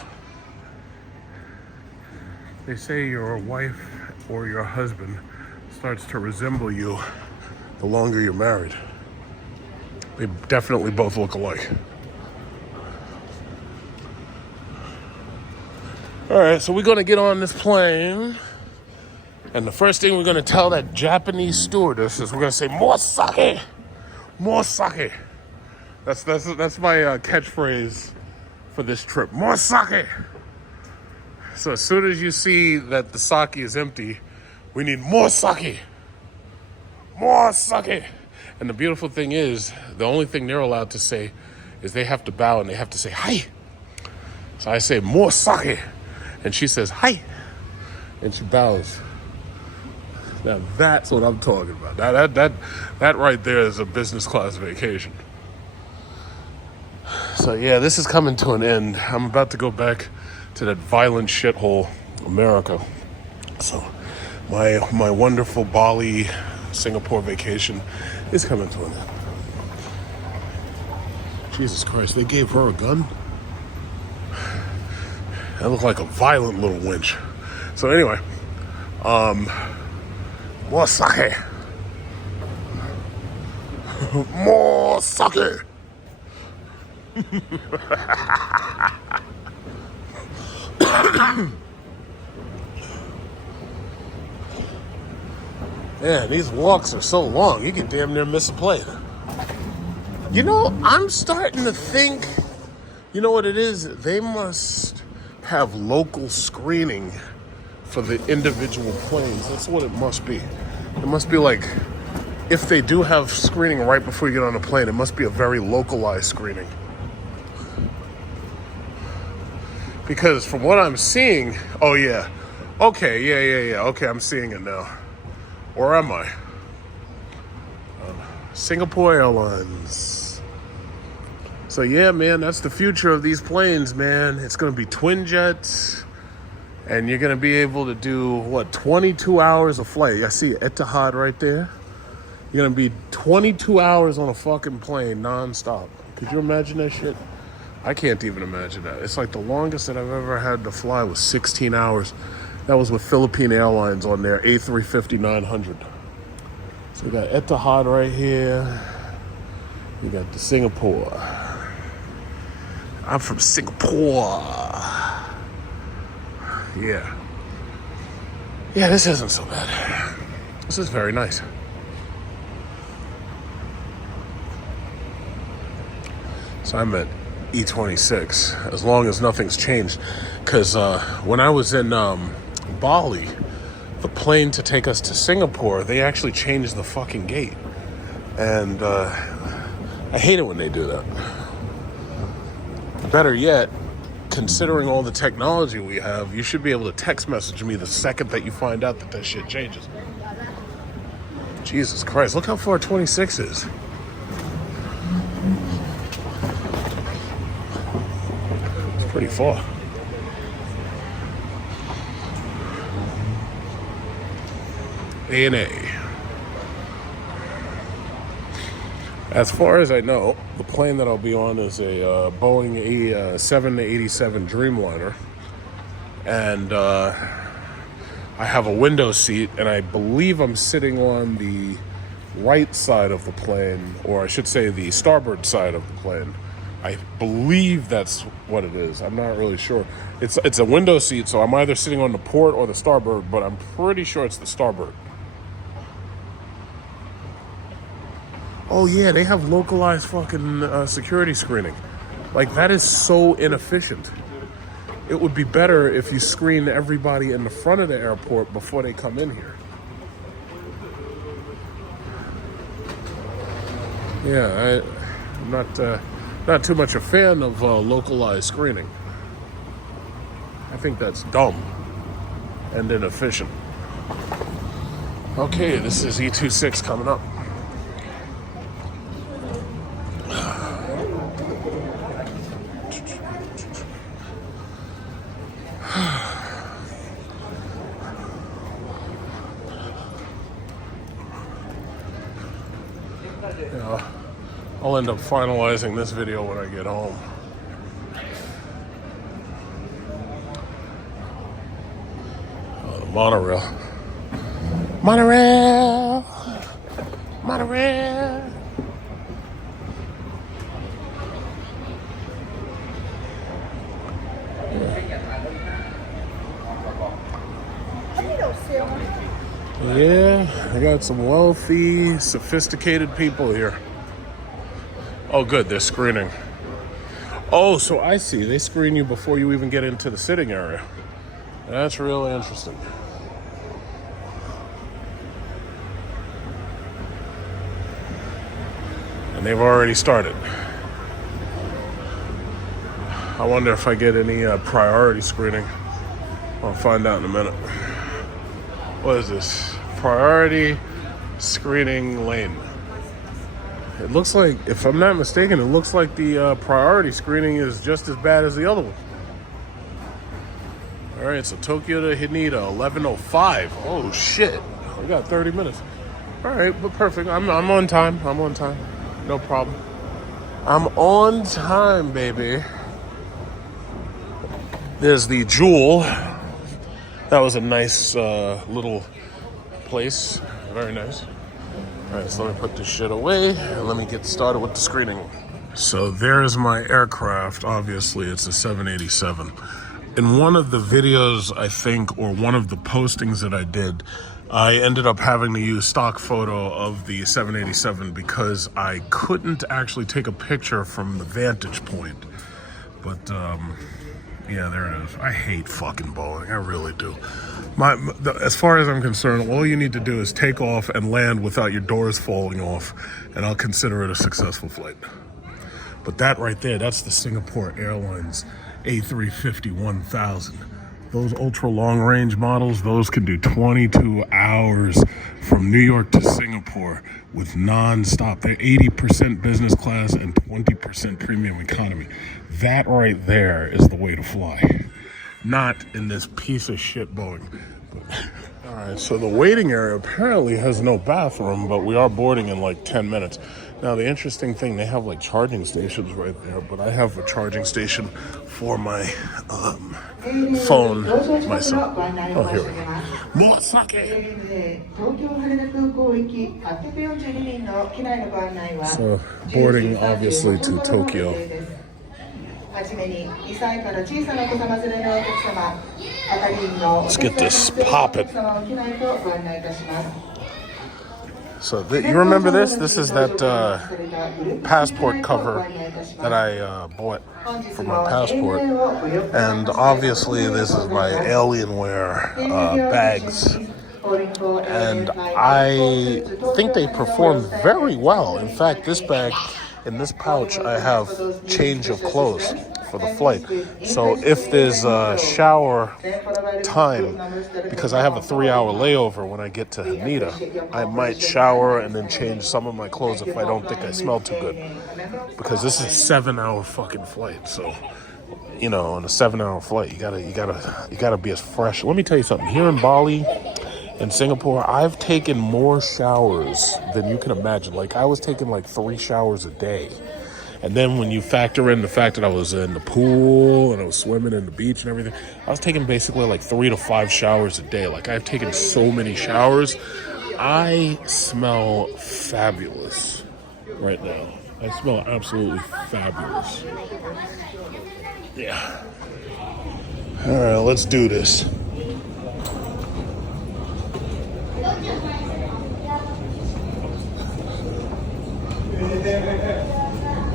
They say your wife or your husband starts to resemble you the longer you're married. They definitely both look alike. All right, so we're going to get on this plane. And the first thing we're going to tell that Japanese stewardess is we're going to say, more sake! More sake! That's my catchphrase for this trip. More sake! So as soon as you see that the sake is empty, we need more sake! More sake! And the beautiful thing is, the only thing they're allowed to say is they have to bow and they have to say, hi! So I say, more sake! And she says, hi! And she bows. Now that's what I'm talking about. That right there is a business class vacation. So yeah, this is coming to an end. I'm about to go back to that violent shithole, America. So my wonderful Bali, Singapore vacation is coming to an end. Jesus Christ, they gave her a gun? That looked like a violent little winch. So anyway, more sake. More sake. Man, these walks are so long, you can damn near miss a plane. You know, I'm starting to think, you know what it is? They must have local screening for the individual planes. That's what it must be. It must be like, if they do have screening right before you get on a plane, it must be a very localized screening. Because from what I'm seeing, oh yeah, okay, yeah, okay, I'm seeing it now. Or am I? Singapore Airlines. So yeah, man, that's the future of these planes, man. It's gonna be twin jets, and you're gonna be able to do, what, 22 hours of flight. I see Etihad right there. You're gonna be 22 hours on a fucking plane non-stop. Could you imagine that shit? I can't even imagine that. It's like the longest that I've ever had to fly was 16 hours. That was with Philippine Airlines on their A350-900. So we got Etihad right here. We got the Singapore. I'm from Singapore. Yeah. Yeah, this isn't so bad. This is very nice. So I'm at E26, as long as nothing's changed. Because when I was in Bali, the plane to take us to Singapore, they actually changed the fucking gate. And I hate it when they do that. Better yet, considering all the technology we have, you should be able to text message me the second that you find out that shit changes. Jesus Christ, look how far 26 is. It's pretty far. A&A. As far as I know, the plane that I'll be on is a Boeing 787 Dreamliner. And I have a window seat, and I believe I'm sitting on the right side of the plane, or I should say the starboard side of the plane. I believe that's what it is. I'm not really sure. It's a window seat, so I'm either sitting on the port or the starboard, but I'm pretty sure it's the starboard. Oh yeah, they have localized fucking security screening. Like, that is so inefficient. It would be better if you screen everybody in the front of the airport before they come in here. Yeah, I'm not too much a fan of localized screening. I think that's dumb and inefficient. Okay, this is E26 coming up. Yeah, I'll end up finalizing this video when I get home. Oh, the monorail. Monorail! Monorail! Yeah, I got some wealthy, sophisticated people here. Oh, good, they're screening. Oh, so I see. They screen you before you even get into the sitting area. That's really interesting. And they've already started. I wonder if I get any priority screening. I'll find out in a minute. What is this? Priority screening lane. It looks like, if I'm not mistaken, it looks like the priority screening is just as bad as the other one. All right, so Tokyo to Haneda, 11:05. Oh shit, we got 30 minutes. All right, but perfect. I'm on time. I'm on time. No problem. I'm on time, baby. There's the Jewel. That was a nice little place. Very nice. All right, so let me put this shit away and let me get started with the screening. So there's my aircraft. Obviously, it's a 787. In one of the videos, I think, or one of the postings that I did, I ended up having to use stock photo of the 787 because I couldn't actually take a picture from the vantage point. But Yeah, there it is. I hate fucking Boeing. I really do. As far as I'm concerned, all you need to do is take off and land without your doors falling off, and I'll consider it a successful flight. But that right there, that's the Singapore Airlines A350-1000. Those ultra long range models, those can do 22 hours from New York to Singapore with non-stop. They're 80% business class and 20% premium economy. That right there is the way to fly. Not in this piece of shit Boeing. All right, so the waiting area apparently has no bathroom, but we are boarding in like 10 minutes. Now, the interesting thing, they have like charging stations right there, but I have a charging station for my phone myself. Oh, here we go. More sake! So, boarding obviously to Tokyo. Let's get this popping. So you remember this? This is that passport cover that I bought for my passport. And obviously this is my Alienware bags. And I think they perform very well. In fact, this bag, in this pouch, I have change of clothes for the flight. So if there's a shower time, because I have a 3-hour layover when I get to Haneda, I might shower and then change some of my clothes if I don't think I smell too good. Because this is a 7-hour fucking flight. So, you know, on a 7-hour flight, you gotta be as fresh. Let me tell you something. Here in Bali and Singapore, I've taken more showers than you can imagine. Like, I was taking like 3 showers a day. And then when you factor in the fact that I was in the pool and I was swimming in the beach and everything, I was taking basically like 3 to 5 showers a day. Like, I've taken so many showers. I smell fabulous right now. I smell absolutely fabulous. Yeah. All right, let's do this.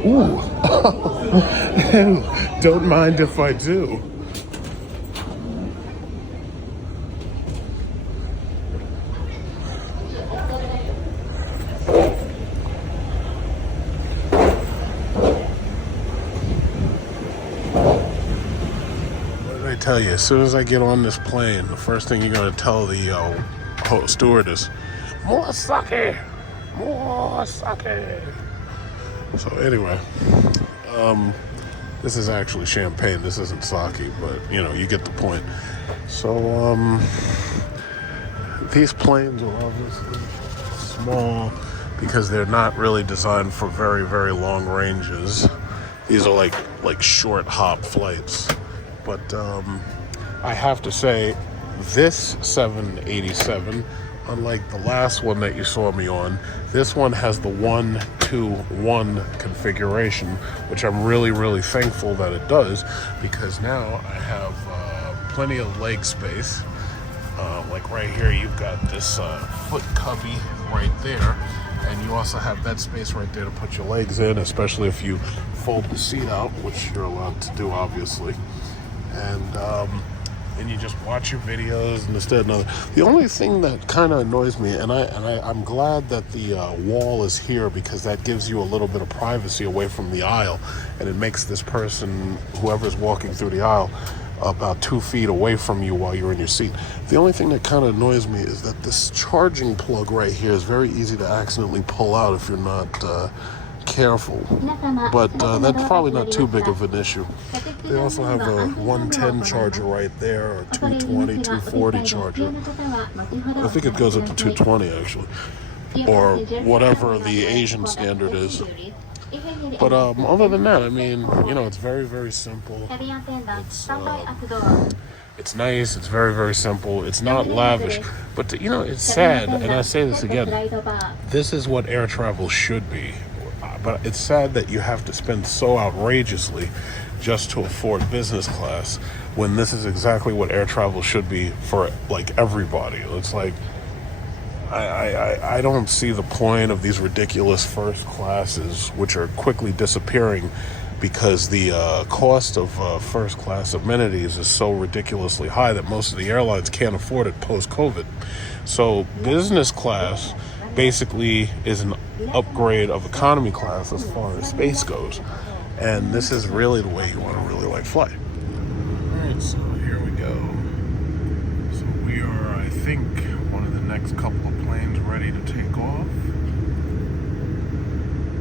Ooh. Don't mind if I do. What did I tell you? As soon as I get on this plane, the first thing you're going to tell the stewardess, more sake! More sake! So anyway, this is actually champagne. This isn't sake, but you know, you get the point. So these planes are obviously small because they're not really designed for very, very long ranges. These are like short hop flights. But I have to say, this 787, unlike the last one that you saw me on, this one has the 1-2-1 configuration, which I'm really, really thankful that it does, because now I have plenty of leg space. Like right here, you've got this foot cubby right there, and you also have that space right there to put your legs in, especially if you fold the seat out, which you're allowed to do, obviously. And you just watch your videos and instead another. The only thing that kind of annoys me, and I'm glad that the wall is here, because that gives you a little bit of privacy away from the aisle, and it makes this person, whoever's walking through the aisle, about 2 feet away from you while you're in your seat. The only thing that kind of annoys me is that this charging plug right here is very easy to accidentally pull out if you're not careful, but that's probably not too big of an issue. They also have a 110 charger right there, or 220, 240 charger. I think it goes up to 220 actually, or whatever the Asian standard is. But other than that, I mean, you know, it's very, very simple. It's nice. It's very, very simple. It's not lavish, but you know, it's sad, and I say this again, this is what air travel should be. But it's sad that you have to spend so outrageously just to afford business class, when this is exactly what air travel should be for, like, everybody. It's like, I don't see the point of these ridiculous first classes, which are quickly disappearing, because the cost of first class amenities is so ridiculously high that most of the airlines can't afford it post-COVID. So business class basically is an upgrade of economy class as far as space goes. And this is really the way you want to really like fly. Alright, so here we go. So we are, I think, one of the next couple of planes ready to take off.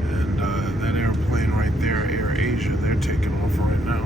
And that airplane right there, Air Asia, they're taking off right now.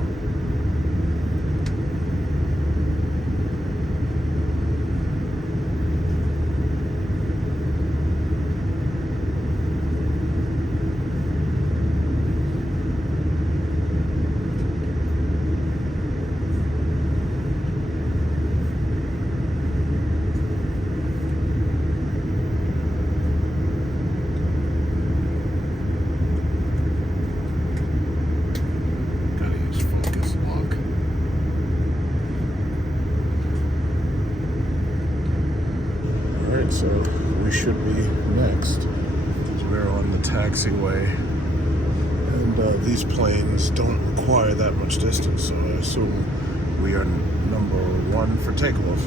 So we should be next. We're on the taxiway, and these planes don't require that much distance, so I assume we are number one for takeoff.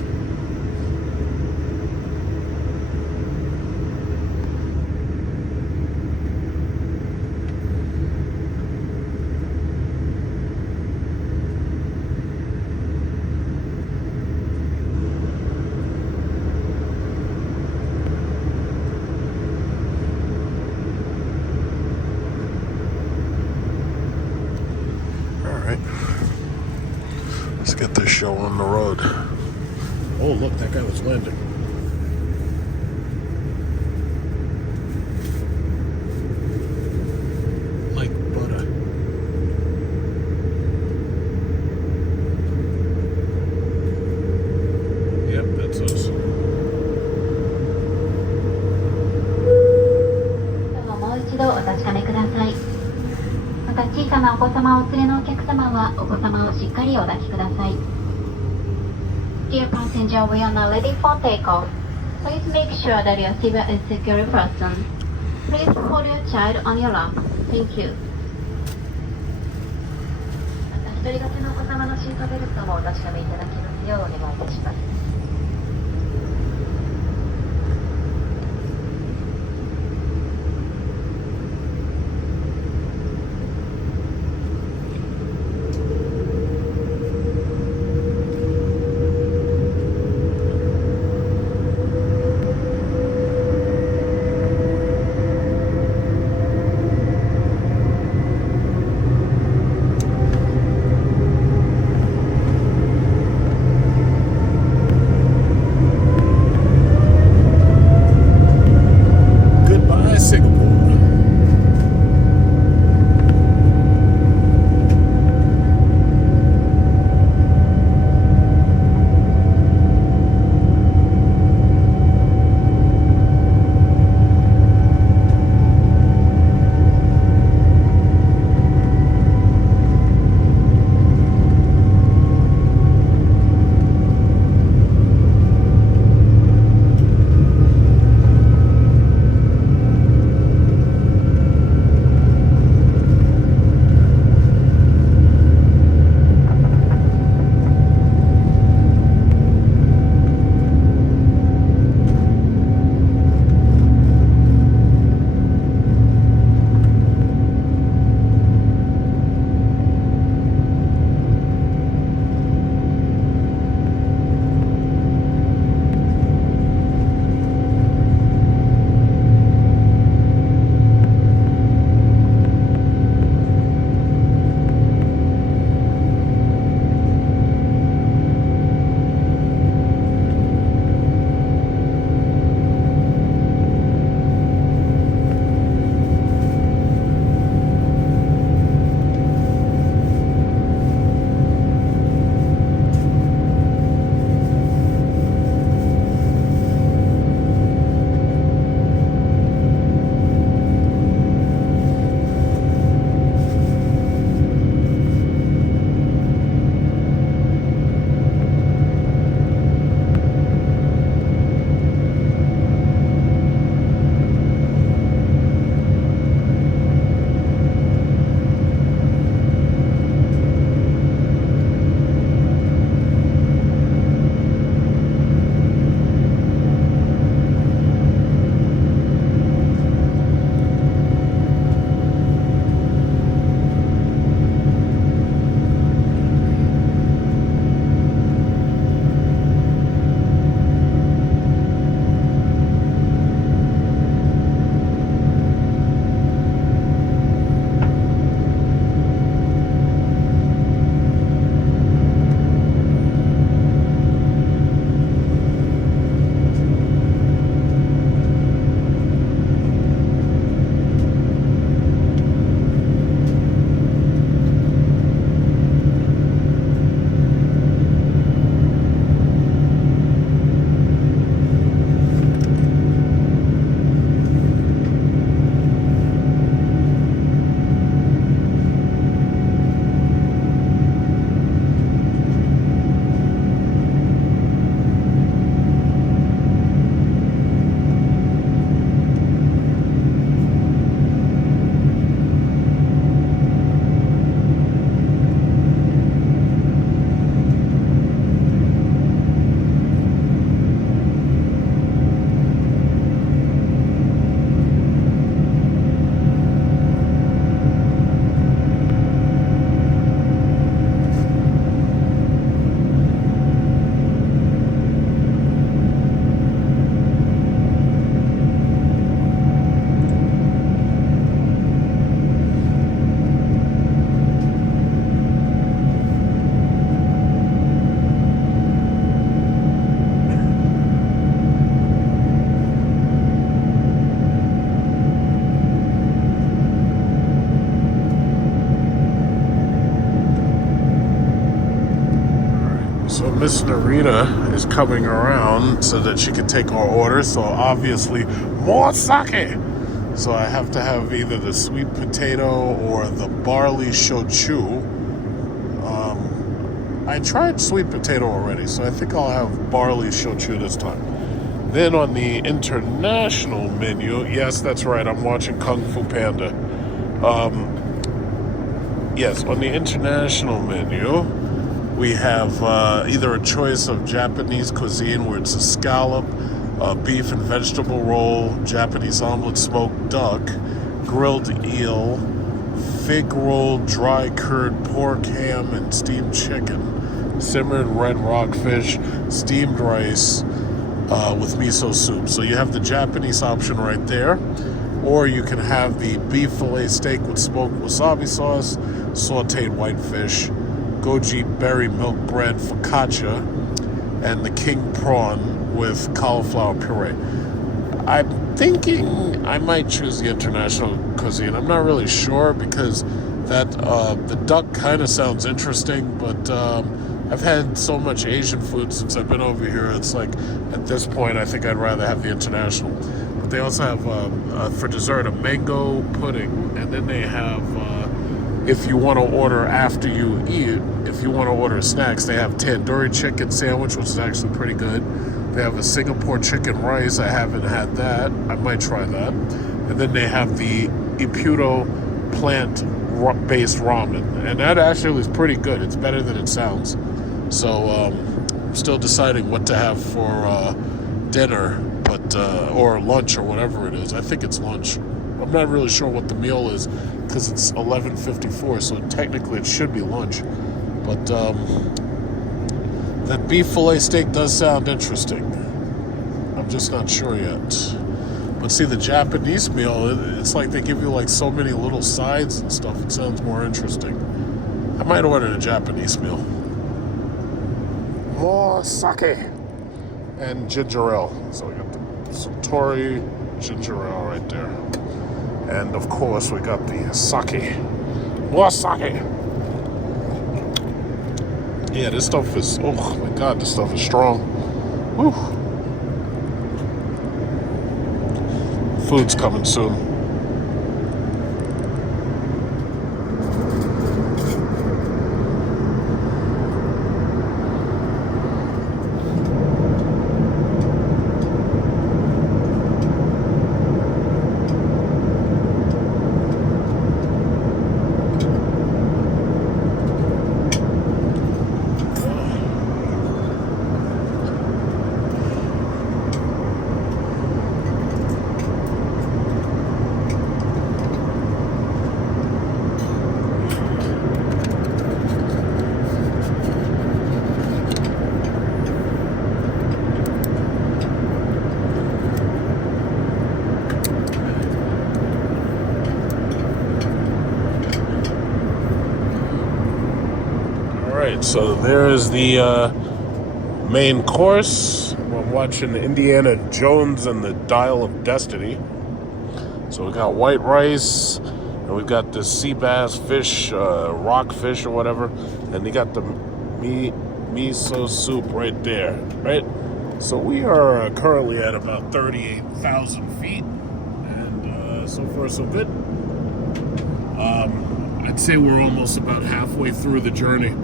Let's get this show on the road. Oh, look, that guy was landing. Like butter. Yep, that's us. もう一度お確かめください。また小さなお子様をお連れのお客様はお子様をしっかりお抱きください。Dear passenger, we are now ready for takeoff. Please make sure that your seatbelt is securely fastened. Please hold your child on your lap. Thank you. また一人掛けのお子様のシートベルトもお確かめいただきますようお願いいたします。So Miss Narita is coming around so that she can take our order. So obviously, more sake. So I have to have either the sweet potato or the barley shochu. I tried sweet potato already, so I think I'll have barley shochu this time. Then on the international menu, yes, that's right, I'm watching Kung Fu Panda. Yes, on the international menu, we have either a choice of Japanese cuisine, where it's a scallop, beef and vegetable roll, Japanese omelet, smoked duck, grilled eel, fig roll, dry curd, pork, ham, and steamed chicken, simmered red rockfish, steamed rice with miso soup. So you have the Japanese option right there, or you can have the beef fillet steak with smoked wasabi sauce, sauteed white fish, goji berry milk bread, focaccia, and the king prawn with cauliflower puree. I'm thinking I might choose the international cuisine. I'm not really sure because that the duck kind of sounds interesting, but I've had so much Asian food since I've been over here. It's like at this point I think I'd rather have the international. But they also have for dessert a mango pudding, and then they have if you want to order after you eat, if you want to order snacks, they have tandoori chicken sandwich, which is actually pretty good. They have a Singapore chicken rice. I haven't had that. I might try that. And then they have the Ippudo plant-based ramen. And that actually is pretty good. It's better than it sounds. So I'm still deciding what to have for dinner, but or lunch or whatever it is. I think it's lunch. I'm not really sure what the meal is because it's 11:54, so technically it should be lunch. But that beef fillet steak does sound interesting. I'm just not sure yet. But see, the Japanese meal, it's like they give you like so many little sides and stuff. It sounds more interesting. I might order the Japanese meal. More sake and ginger ale. So we got the Satori ginger ale right there. And of course we got the sake. More sake. Yeah, this stuff is, oh my God, this stuff is strong. Whew. Food's coming soon. So there's the main course. I'm watching Indiana Jones and the Dial of Destiny. So we got white rice, and we've got the sea bass fish, rockfish or whatever, and they got the miso soup right there, right? So we are currently at about 38,000 feet, and so far so good. I'd say we're almost about halfway through the journey.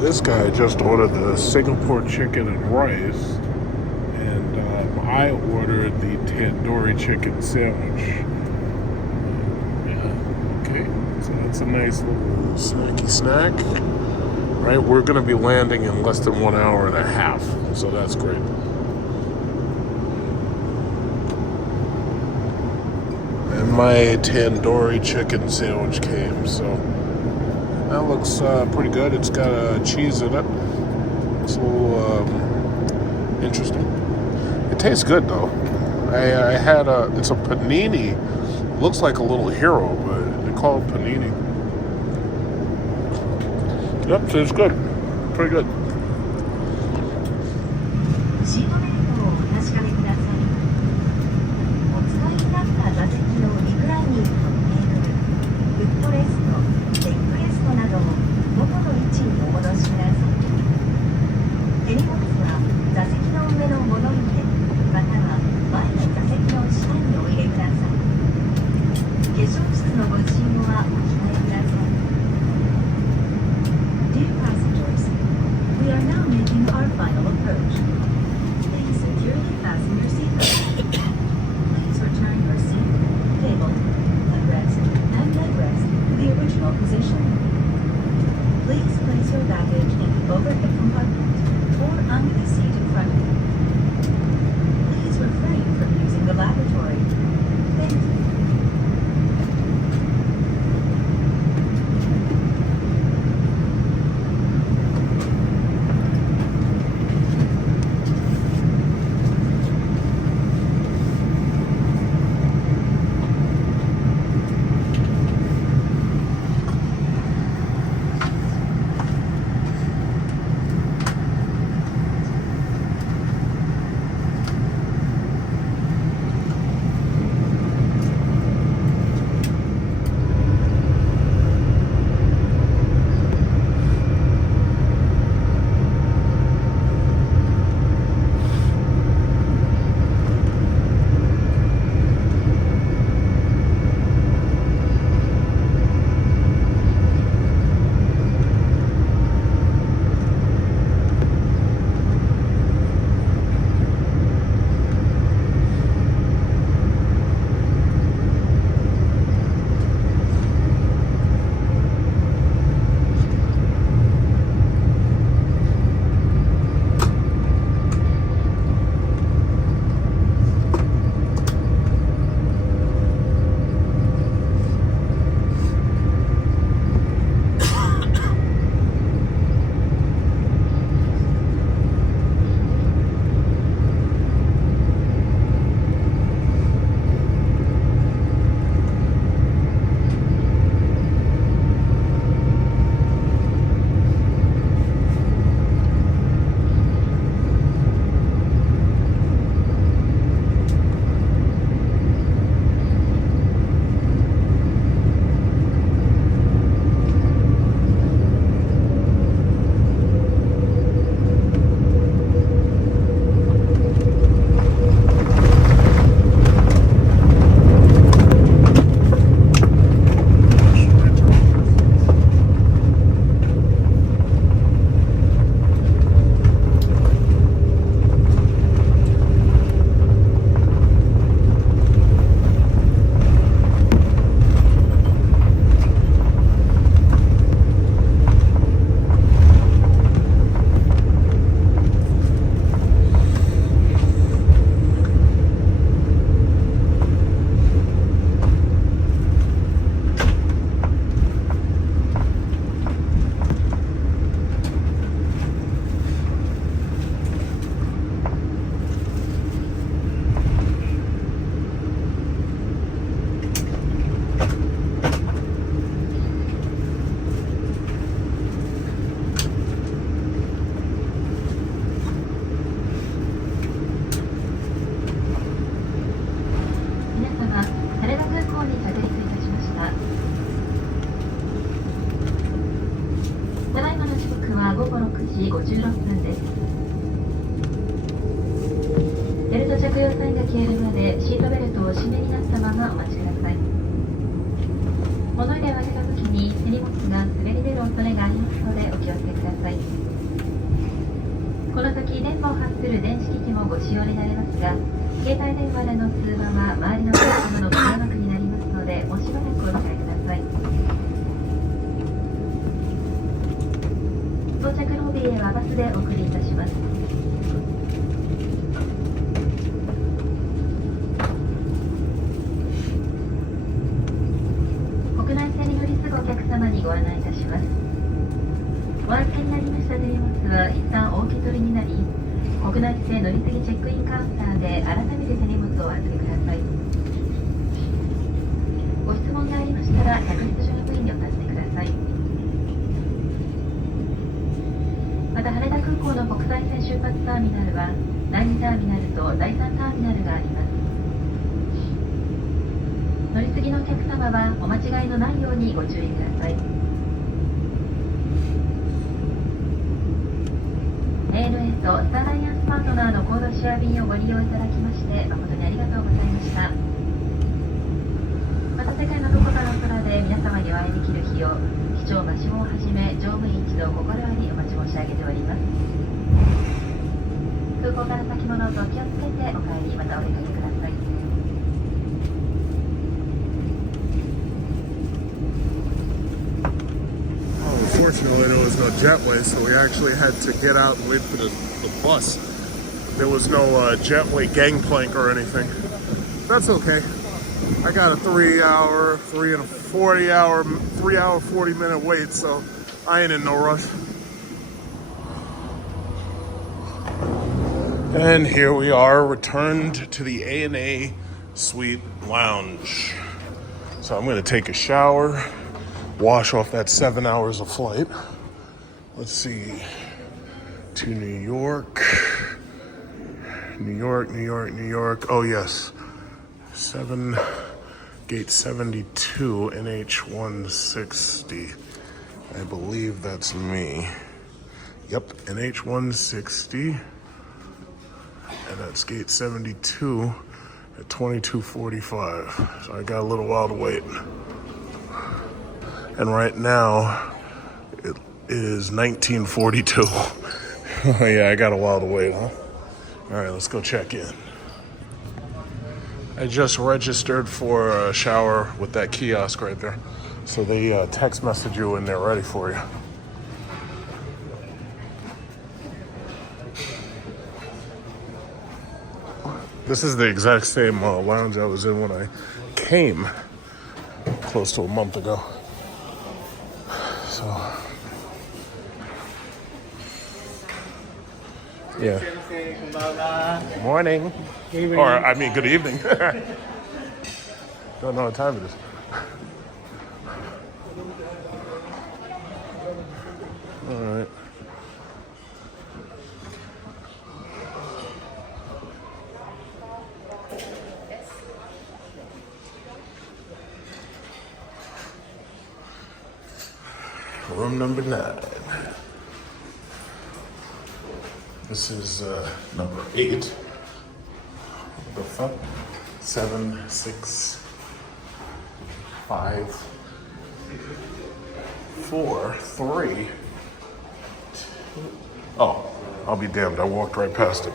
This guy just ordered the Singapore chicken and rice, and I ordered the tandoori chicken sandwich. Yeah, okay, so that's a nice little snacky snack. Right, we're going to be landing in less than 1 hour and a half, so that's great. And my tandoori chicken sandwich came, so that looks pretty good. It's got cheese in it. It's a little interesting. It tastes good though. I had it's a panini. Looks like a little hero, but they call it panini. Yep, tastes good. Pretty good. シートベルトをお確かめください。お使いになった座席のリクライニングのテーブル、フットレスト、レッグレストなども粧室のご使用はお控えください。Dear passengers, we are now making our final approach. Please securely fasten your seatbelt. Please return your seat, table, headrest, and leg rest to the original position. Please place your baggage in the overhead compartment or under the seat in front of you. Please refrain from using the lavatory. Thank you. ANA とスターライアンスパートナーのコードシェア便をご利用いただきまして誠にありがとうございました。また世界のどこかの空で皆様にお会いできる日を機長馬島をはじめ乗務員一同心よりお待ち申し上げております。空港から先物とお気をつけてお帰りまたお出かけください。Unfortunately, there was no jetway, so we actually had to get out and wait for the bus. There was no jetway gangplank or anything. That's okay. I got a 3 hour, 40-minute wait, so I ain't in no rush. And here we are, returned to the A&A Suite Lounge. So I'm gonna take a shower, wash off that 7 hours of flight. Let's see, to New York. New York. Oh yes, gate 72, NH160. I believe that's me. Yep, NH160. And that's gate 72 at 22:45. So I got a little while to wait. And right now, it is 19:42. Oh yeah, I got a while to wait, huh? All right, let's go check in. I just registered for a shower with that kiosk right there. So they text message you when they're ready for you. This is the exact same lounge I was in when I came close to a month ago. So, yeah. Morning. Or, I mean, good evening. Don't know what time it is. All right. Room number 9. This is number 8. What the fuck? 7, 6, 5, 4, 3, 2. Oh, I'll be damned. I walked right past it.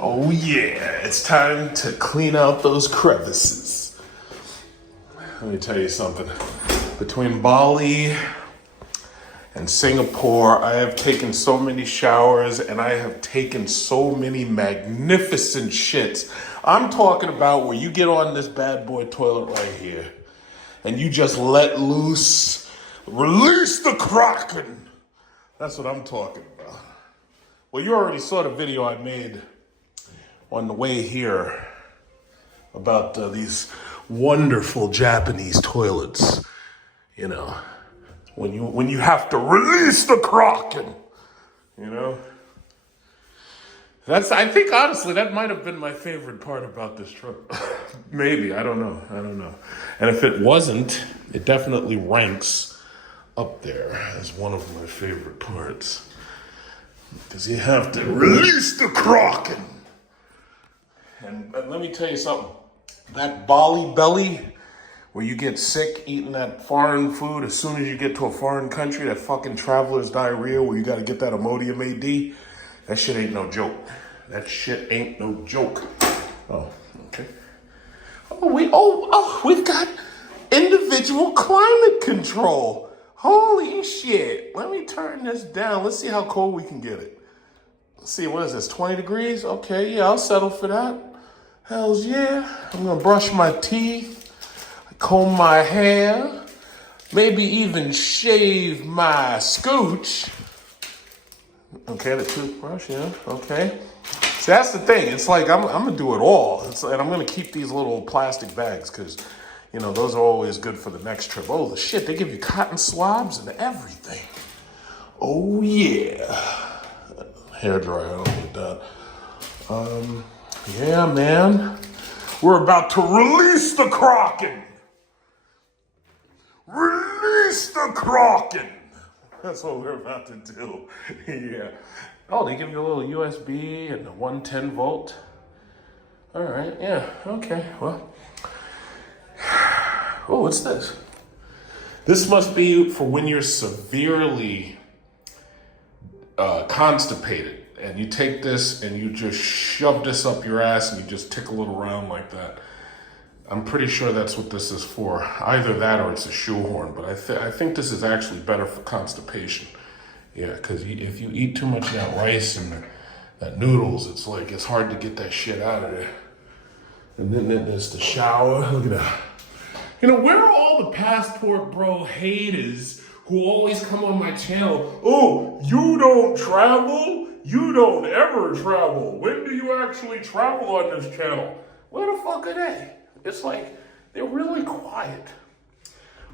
Oh yeah, it's time to clean out those crevices. Let me tell you something. Between Bali and Singapore, I have taken so many showers and I have taken so many magnificent shits. I'm talking about where you get on this bad boy toilet right here and you just let loose, release the Kraken. That's what I'm talking about. Well, you already saw the video I made on the way here about these wonderful Japanese toilets. You know, when you have to release the Kraken, you know. I think honestly that might have been my favorite part about this trip. Maybe, I don't know. And if it wasn't, it definitely ranks up there as one of my favorite parts. Because you have to release the Kraken. And let me tell you something. That Bali belly, where you get sick eating that foreign food as soon as you get to a foreign country, that fucking traveler's diarrhea where you gotta get that Imodium AD, that shit ain't no joke. That shit ain't no joke. Oh, okay. We've got individual climate control. Holy shit. Let me turn this down. Let's see how cold we can get it. Let's see, what is this, 20 degrees? Okay, yeah, I'll settle for that. Hells yeah. I'm gonna brush my teeth, comb my hair, maybe even shave my scooch. Okay, the toothbrush, yeah, okay. See, that's the thing. It's like I'm gonna do it all. And I'm gonna keep these little plastic bags because, you know, those are always good for the next trip. Oh, the shit, they give you cotton swabs and everything. Oh yeah. Hairdryer, I don't need that. Yeah, man. We're about to release the Kraken. Release the Kraken. That's what we're about to do. Yeah. Oh, they give you a little USB and a 110 volt. All right, yeah, okay, well. Oh, what's this? This must be for when you're severely constipated. And you take this and you just shove this up your ass and you just tickle it around like that. I'm pretty sure that's what this is for. Either that or it's a shoehorn, but I think this is actually better for constipation. Yeah, because if you eat too much of that rice and that noodles, it's hard to get that shit out of there. And then there's the shower. Look at that. You know, where are all the Passport Bro haters who always come on my channel? Oh, you don't travel? You don't ever travel. When do you actually travel on this channel? Where the fuck are they? It's like, they're really quiet.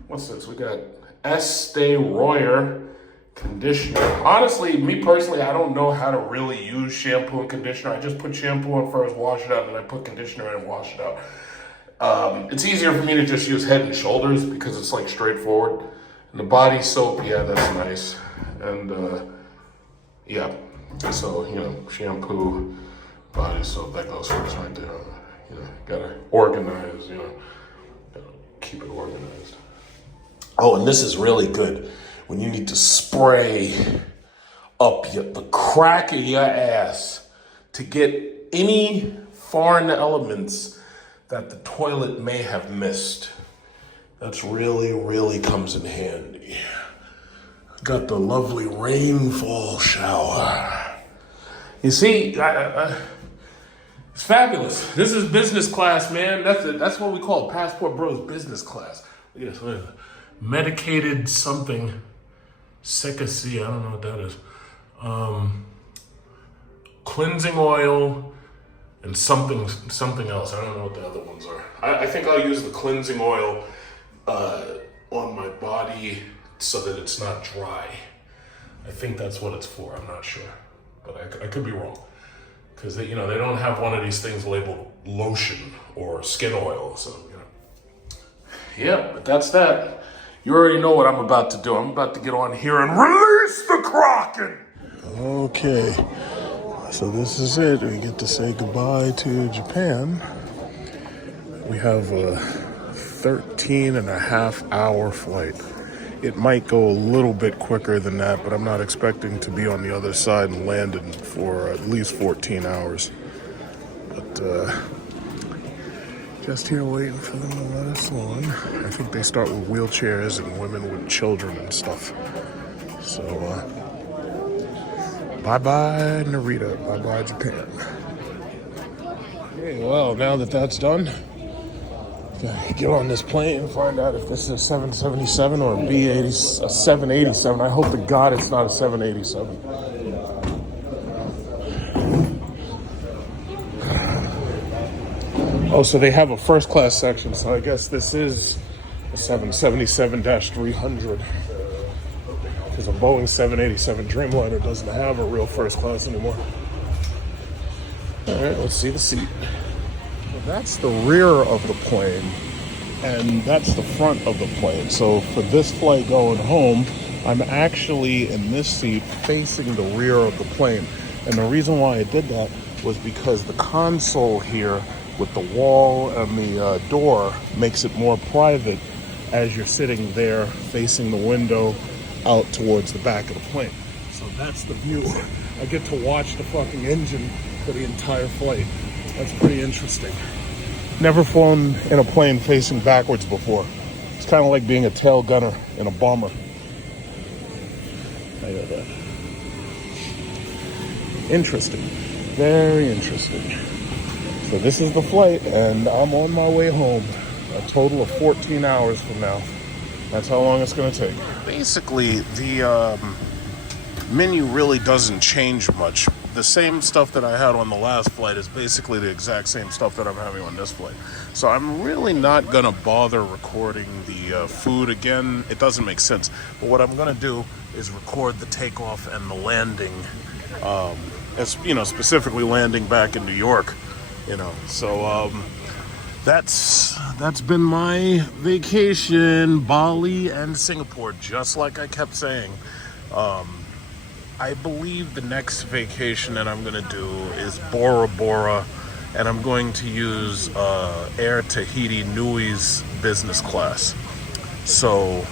What's this? We got Estee Royer conditioner. Honestly, me personally, I don't know how to really use shampoo and conditioner. I just put shampoo on first, wash it out, and then I put conditioner in and wash it out. It's easier for me to just use Head and Shoulders because it's like straightforward. And the body soap, yeah, that's nice. And yeah, so, you know, shampoo, body soap, that goes first right there. You know, gotta organize, you know, gotta keep it organized. Oh, and this is really good when you need to spray up the crack of your ass to get any foreign elements that the toilet may have missed. That's really comes in handy. Got the lovely rainfall shower. You see, it's fabulous. This is business class, man. That's what we call it. Passport Bros business class. Look at this. Medicated something. Secacy, I don't know what that is. Cleansing oil and something else. I don't know what the other ones are. I think I'll use the cleansing oil on my body so that it's not dry. I think that's what it's for. I'm not sure, but I could be wrong. Because they don't have one of these things labeled lotion or skin oil. So, you know. Yeah, but that's that. You already know what I'm about to do. I'm about to get on here and release the Kraken. Okay, so this is it. We get to say goodbye to Japan. We have a 13.5-hour flight. It might go a little bit quicker than that, but I'm not expecting to be on the other side and landed for at least 14 hours. But just here waiting for them to let us on. I think they start with wheelchairs and women with children and stuff. So, bye-bye Narita, bye-bye Japan. Okay, well, now that that's done, get on this plane and find out if this is a 777 or a 787. I hope to God it's not a 787. Oh, so they have a first class section, so I guess this is a 777-300. Because a Boeing 787 Dreamliner doesn't have a real first class anymore. All right, let's see the seat. That's the rear of the plane, and that's the front of the plane. So for this flight going home, I'm actually in this seat facing the rear of the plane. And the reason why I did that was because the console here with the wall and the door makes it more private as you're sitting there facing the window out towards the back of the plane. So that's the view. I get to watch the fucking engine for the entire flight. That's pretty interesting. Never flown in a plane facing backwards before. It's kind of like being a tail gunner in a bomber. I know that. Interesting. Very interesting. So this is the flight, and I'm on my way home. A total of 14 hours from now. That's how long it's going to take. Basically, the menu really doesn't change much. The same stuff that I had on the last flight is basically the exact same stuff that I'm having on this flight. So I'm really not going to bother recording the food again. It doesn't make sense. But what I'm going to do is record the takeoff and the landing, specifically landing back in New York. So that's been my vacation, Bali and Singapore, just like I kept saying. I believe the next vacation that I'm gonna do is Bora Bora and I'm going to use Air Tahiti Nui's business class. So,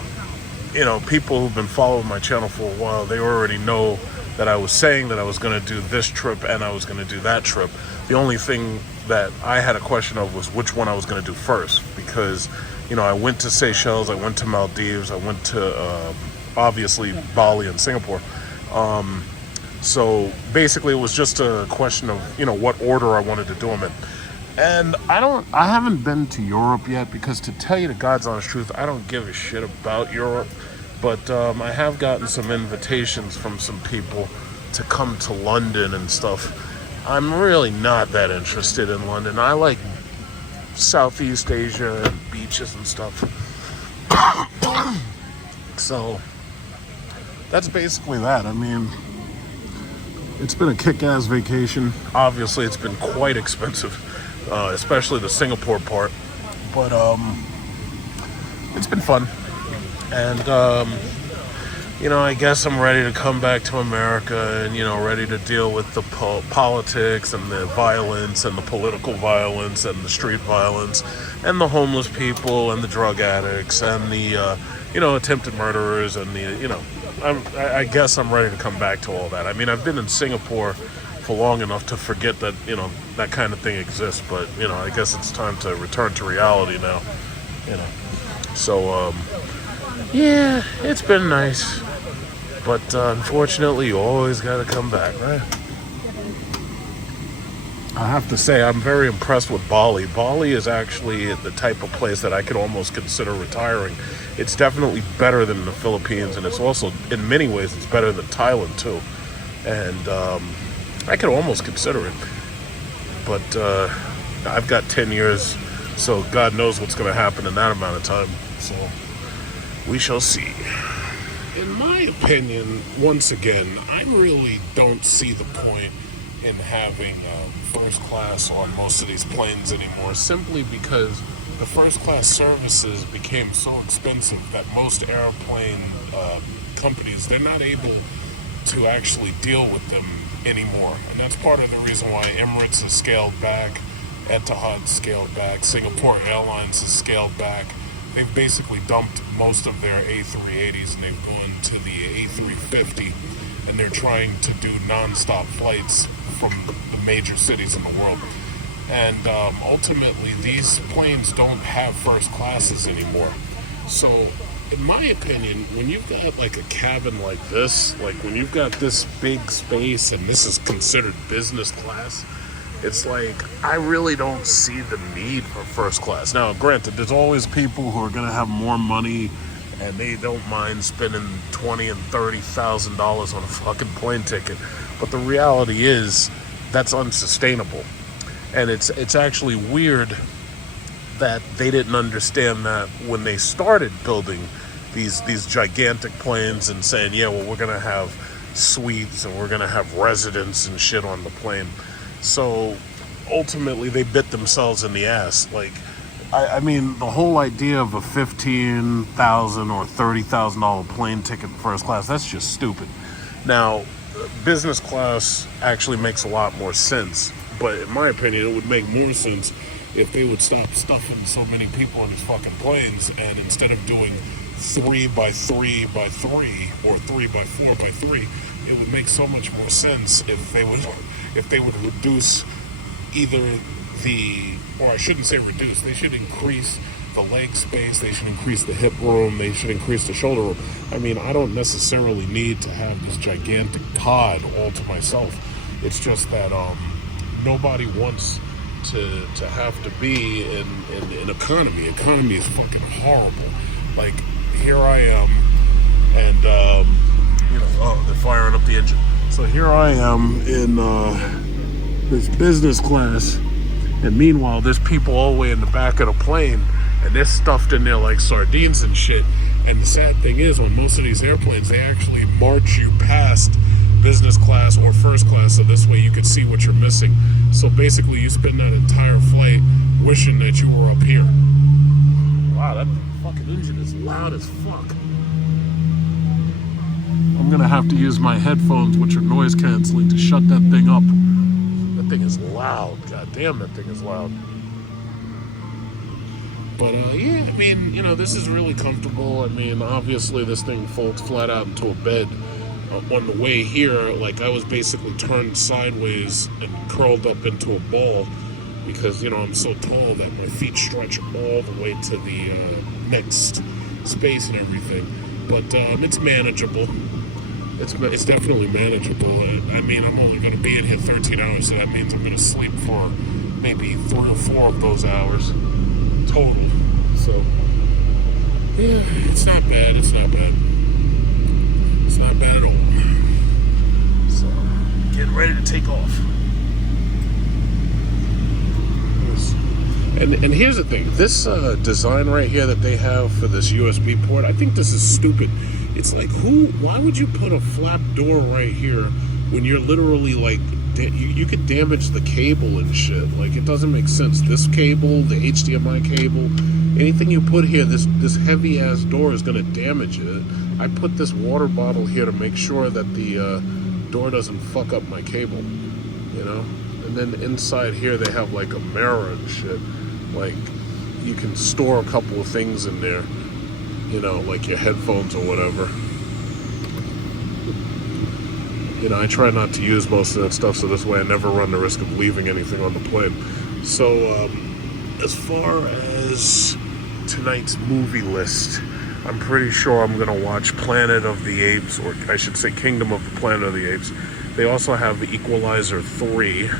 you know, people who've been following my channel for a while, they already know that I was saying that I was going to do this trip and I was going to do that trip. The only thing that I had a question of was which one I was going to do first, because, you know, I went to Seychelles, I went to Maldives, I went to obviously Bali and Singapore. So basically it was just a question of, you know, what order I wanted to do them in. And I haven't been to Europe yet, because to tell you the God's honest truth, I don't give a shit about Europe. But I have gotten some invitations from some people to come to London and stuff. I'm really not that interested in London. I like Southeast Asia and beaches and stuff. So that's basically that. I mean, it's been a kick-ass vacation. Obviously, it's been quite expensive, especially the Singapore part. But it's been fun. And, you know, I guess I'm ready to come back to America and, you know, ready to deal with the politics and the violence and the political violence and the street violence and the homeless people and the drug addicts and the, you know, attempted murderers and the, you know, I guess I'm ready to come back to all that. I mean, I've been in Singapore for long enough to forget that, you know, that kind of thing exists. But, you know, I guess it's time to return to reality now, you know. So, yeah, it's been nice. But unfortunately, you always got to come back, right? I have to say, I'm very impressed with Bali. Bali is actually the type of place that I could almost consider retiring. It's definitely better than the Philippines, and it's also, in many ways, it's better than Thailand, too. And I could almost consider it. But I've got 10 years, so God knows what's going to happen in that amount of time. So we shall see. In my opinion, once again, I really don't see the point in having first class on most of these planes anymore, simply because the first class services became so expensive that most airplane companies, they're not able to actually deal with them anymore. And that's part of the reason why Emirates has scaled back, Etihad scaled back, Singapore Airlines has scaled back. They've basically dumped most of their A380s and they've gone to the A350, and they're trying to do non-stop flights from the major cities in the world. And ultimately, these planes don't have first classes anymore. So, in my opinion, when you've got like a cabin like this, like when you've got this big space and this is considered business class, it's like, I really don't see the need for first class. Now, granted, there's always people who are going to have more money and they don't mind spending $20,000 and $30,000 on a fucking plane ticket. But the reality is, that's unsustainable. And it's actually weird that they didn't understand that when they started building these gigantic planes and saying, yeah, well, we're going to have suites and we're going to have residents and shit on the plane. So ultimately they bit themselves in the ass. Like, I mean, the whole idea of a $15,000 or $30,000 plane ticket first class, that's just stupid. Now, business class actually makes a lot more sense, but in my opinion, it would make more sense if they would stop stuffing so many people in these fucking planes, and instead of doing 3x3x3 or 3x4x3, it would make so much more sense if they would reduce either or I shouldn't say reduce, they should increase the leg space, they should increase the hip room, they should increase the shoulder room. I mean, I don't necessarily need to have this gigantic pod all to myself. It's just that nobody wants to have to be in economy. Economy is fucking horrible. Like, here I am, and they're firing up the engine. So here I am in this business class, and meanwhile there's people all the way in the back of the plane, and they're stuffed in there like sardines and shit. And the sad thing is, on most of these airplanes, they actually march you past business class or first class, so this way you can see what you're missing. So basically you spend that entire flight wishing that you were up here. Wow, that fucking engine is loud as fuck. I'm gonna have to use my headphones, which are noise canceling, to shut that thing up. That thing is loud. God damn, that thing is loud. But yeah, I mean, you know, this is really comfortable. I mean, obviously this thing folds flat out into a bed. On the way here, like, I was basically turned sideways and curled up into a ball because, you know, I'm so tall that my feet stretch all the way to the next space and everything. But it's manageable. It's definitely manageable. I mean, I'm only going to be in here 13 hours, so that means I'm going to sleep for maybe 3 or 4 of those hours total. So, yeah, it's not bad. It's not bad. It's not bad at all. So, getting ready to take off. And here's the thing. This design right here that they have for this USB port, I think this is stupid. It's like, why would you put a flap door right here when you're literally like, you could damage the cable and shit. Like, it doesn't make sense. This cable, the HDMI cable, anything you put here, this heavy ass door is gonna damage it. I put this water bottle here to make sure that the door doesn't fuck up my cable, you know? And then inside here they have like a mirror and shit. Like, you can store a couple of things in there, you know, like your headphones or whatever. You know, I try not to use most of that stuff, so this way I never run the risk of leaving anything on the plane. So, as far as tonight's movie list, I'm pretty sure I'm going to watch Planet of the Apes, or I should say Kingdom of the Planet of the Apes. They also have The Equalizer 3.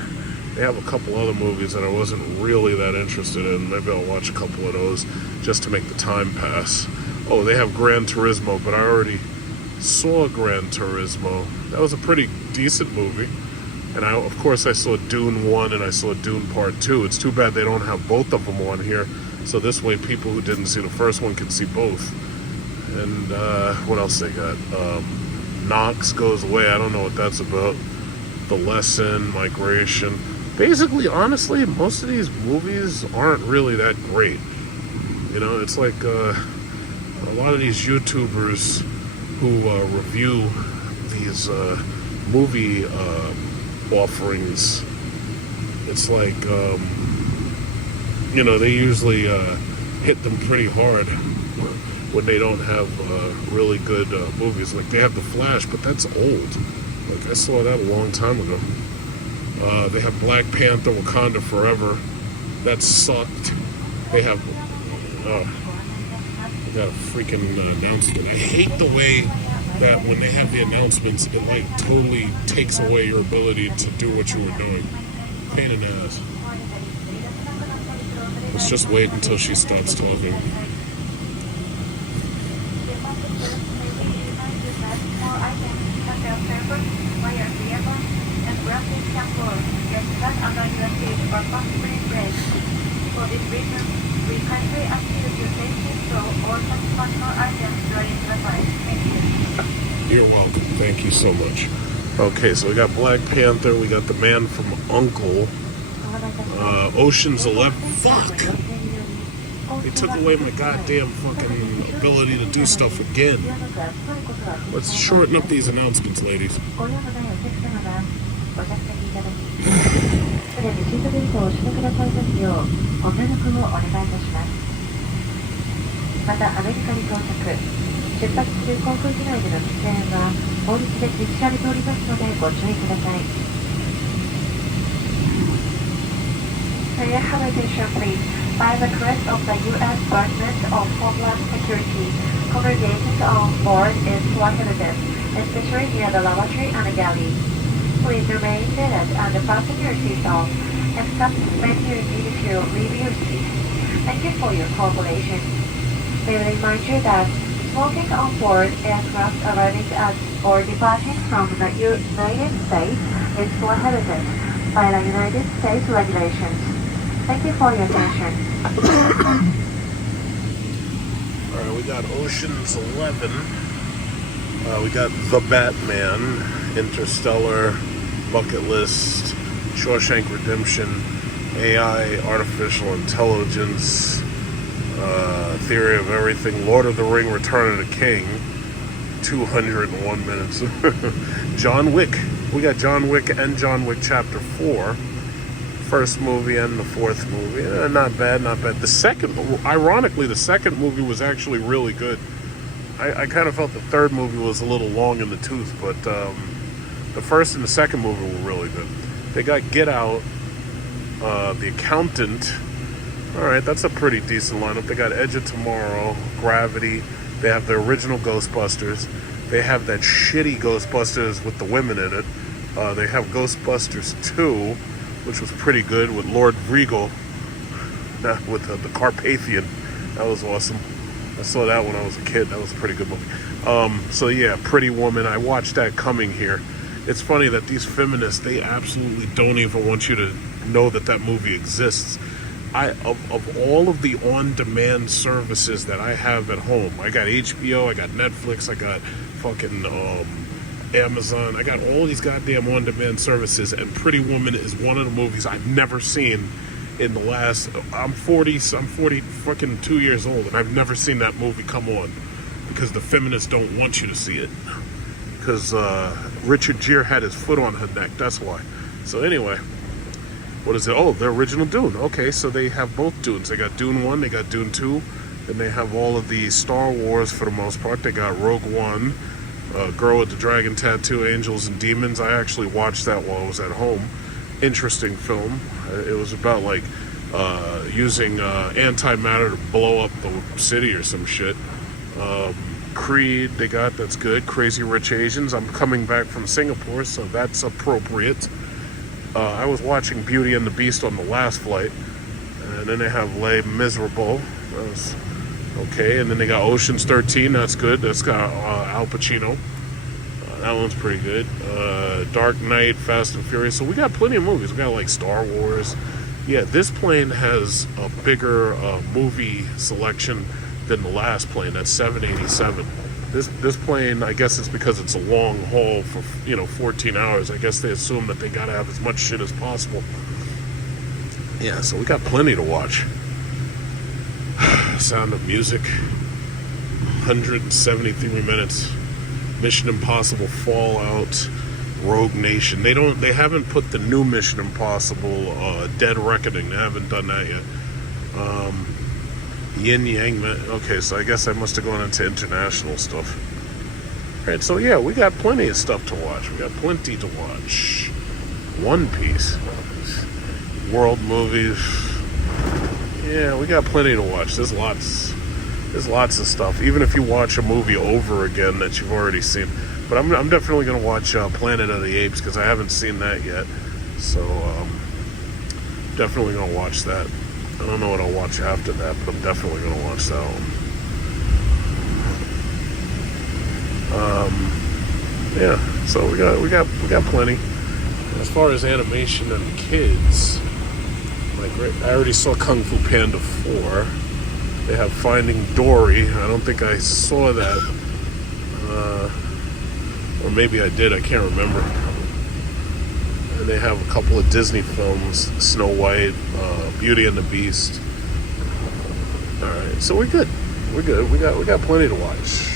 They have a couple other movies that I wasn't really that interested in. Maybe I'll watch a couple of those just to make the time pass. Oh, they have Gran Turismo, but I already saw Gran Turismo. That was a pretty decent movie. And of course I saw Dune 1 and I saw Dune Part 2. It's too bad they don't have both of them on here. So this way people who didn't see the first one can see both. And what else they got? Knox Goes Away. I don't know what that's about. The Lesson, Migration. Basically, honestly, most of these movies aren't really that great. You know, it's like a lot of these YouTubers who review these movie offerings. It's like, you know, they usually hit them pretty hard when they don't have really good movies. Like, they have The Flash, but that's old. Like, I saw that a long time ago. They have Black Panther, Wakanda Forever. That sucked. They have, I got a freaking announcement. I hate the way that when they have the announcements, it like totally takes away your ability to do what you were doing. Pain in the ass. Let's just wait until she stops talking. For this reason, we kindly ask you to take control or touch functional items during the flight. Thank you. You're welcome. Thank you so much. Okay, so we got Black Panther, we got The Man from U.N.C.L.E., Ocean's 11. Fuck! They took away my goddamn fucking ability to do stuff again. Let's shorten up these announcements, ladies. すでにシートベルトをお締めくださいますようご協力をお願いいたします。また、アメリカに到着、出発する航空機内での喫煙は法律で禁止されておりますのでご注意ください。For your habitation, please, by the request of the U.S. Department of Homeland Security, congregation on board is prohibited, especially near the lavatory and the galley. Please remain seated and fasten your seatbelt, except when you need to leave your seat. Thank you for your cooperation. We remind you that smoking on board aircraft arriving at or departing from the United States is prohibited by the United States regulations. Thank you for your attention. Alright, we got Ocean's 11. We got The Batman, Interstellar, Bucket List, Shawshank Redemption, AI, Artificial Intelligence, Theory of Everything, Lord of the Ring, Return of the King, 201 minutes. John Wick. We got John Wick and John Wick Chapter 4. first movie and the fourth movie. Not bad, not bad. Ironically, the second movie was actually really good. I kind of felt the third movie was a little long in the tooth, but the first and the second movie were really good. They got Get Out, The Accountant. All right, that's a pretty decent lineup. They got Edge of Tomorrow, Gravity. They have the original Ghostbusters. They have that shitty Ghostbusters with the women in it. They have Ghostbusters 2, which was pretty good, with Lord Regal, with the Carpathian. That was awesome. I saw that when I was a kid. That was a pretty good movie. So yeah, Pretty Woman. I watched that coming here. It's funny that these feminists, they absolutely don't even want you to know that movie exists. Of all of the on-demand services that I have at home, I got HBO, I got Netflix, I got fucking Amazon, I got all these goddamn on-demand services, and Pretty Woman is one of the movies I've never seen in the last, I'm 40 fucking 2 years old, and I've never seen that movie come on, because the feminists don't want you to see it, because Richard Gere had his foot on her neck, that's why. So anyway, what is it? Oh, the original Dune. Okay, so they have both Dunes. They got Dune 1, they got Dune 2, and they have all of the Star Wars for the most part. They got Rogue One, Girl with the Dragon Tattoo, Angels and Demons. I actually watched that while I was at home. Interesting film. It was about like using antimatter to blow up the city or some shit. Creed, they got, that's good. Crazy Rich Asians. I'm coming back from Singapore, so that's appropriate. I was watching Beauty and the Beast on the last flight, and then they have Les Miserables. That was okay, and then they got Ocean's 13. That's good. That's got Al Pacino. That one's pretty good. Dark Knight, Fast and Furious. So we got plenty of movies. We got like Star Wars. Yeah, this plane has a bigger movie selection than the last plane. That's 787. This plane, I guess it's because it's a long haul for 14 hours. I guess they assume that they gotta have as much shit as possible. Yeah, so we got plenty to watch. Sound of Music, 173 minutes. Mission Impossible Fallout, Rogue Nation. They haven't put the new Mission Impossible Dead Reckoning. They haven't done that yet. Yin Yang. Okay, so I guess I must have gone into international stuff. Alright, so yeah, we got plenty of stuff to watch. We got plenty to watch. One Piece. World movies. Yeah, we got plenty to watch. There's lots of stuff. Even if you watch a movie over again that you've already seen. But I'm definitely going to watch Planet of the Apes because I haven't seen that yet. So, definitely going to watch that. I don't know what I'll watch after that, but I'm definitely going to watch that one. Yeah, so we got plenty. As far as animation and kids, I already saw Kung Fu Panda 4. They have Finding Dory. I don't think I saw that. Or maybe I did, I can't remember. And they have a couple of Disney films, Snow White, Beauty and the Beast. Alright, so we're good. We got plenty to watch.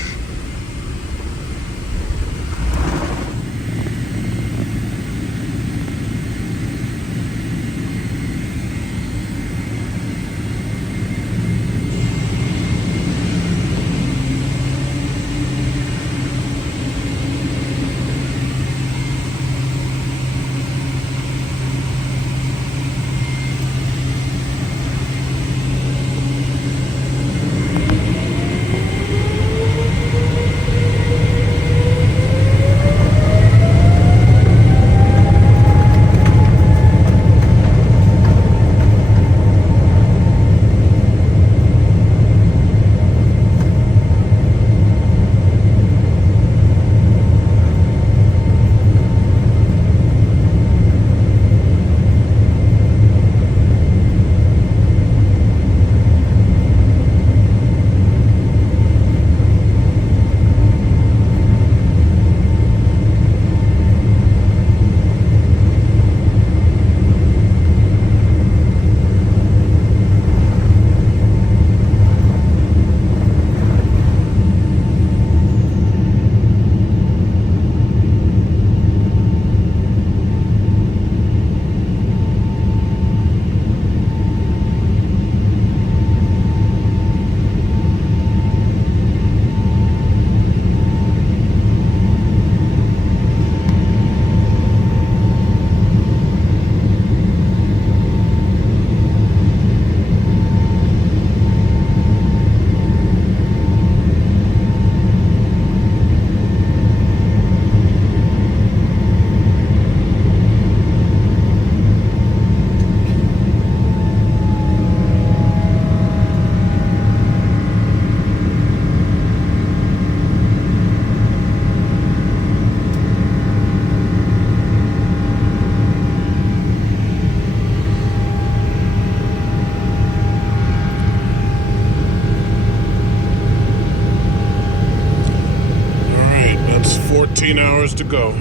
13 hours to go.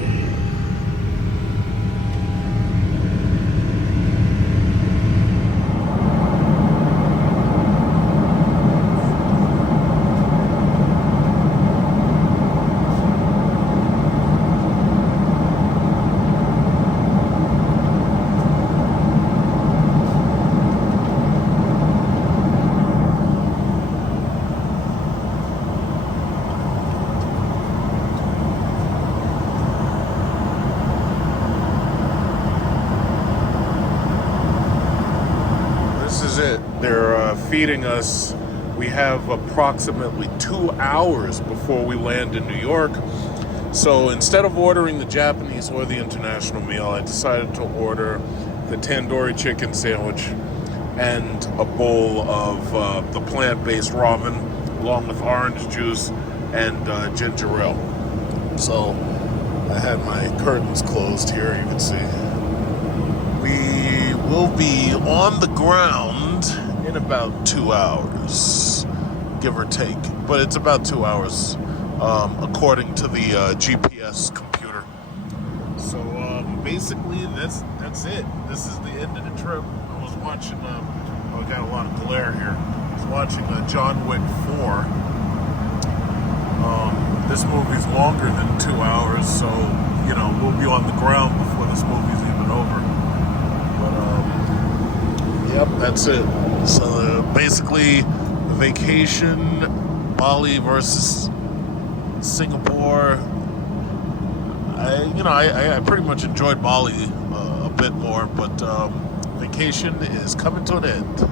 They're feeding us. We have approximately 2 hours before we land in New York. So instead of ordering the Japanese or the international meal, I decided to order the tandoori chicken sandwich and a bowl of the plant-based ramen, along with orange juice and ginger ale. So I had my curtains closed here, you can see. We will be on the ground in about 2 hours, give or take. But it's about 2 hours, according to the GPS computer. So basically, that's it. This is the end of the trip. I was watching, I got a lot of glare here. I was watching John Wick 4. This movie's longer than 2 hours, so, you know, we'll be on the ground before this movie's even over. But, yep, that's it. So basically, vacation, Bali versus Singapore. I pretty much enjoyed Bali a bit more, but vacation is coming to an end.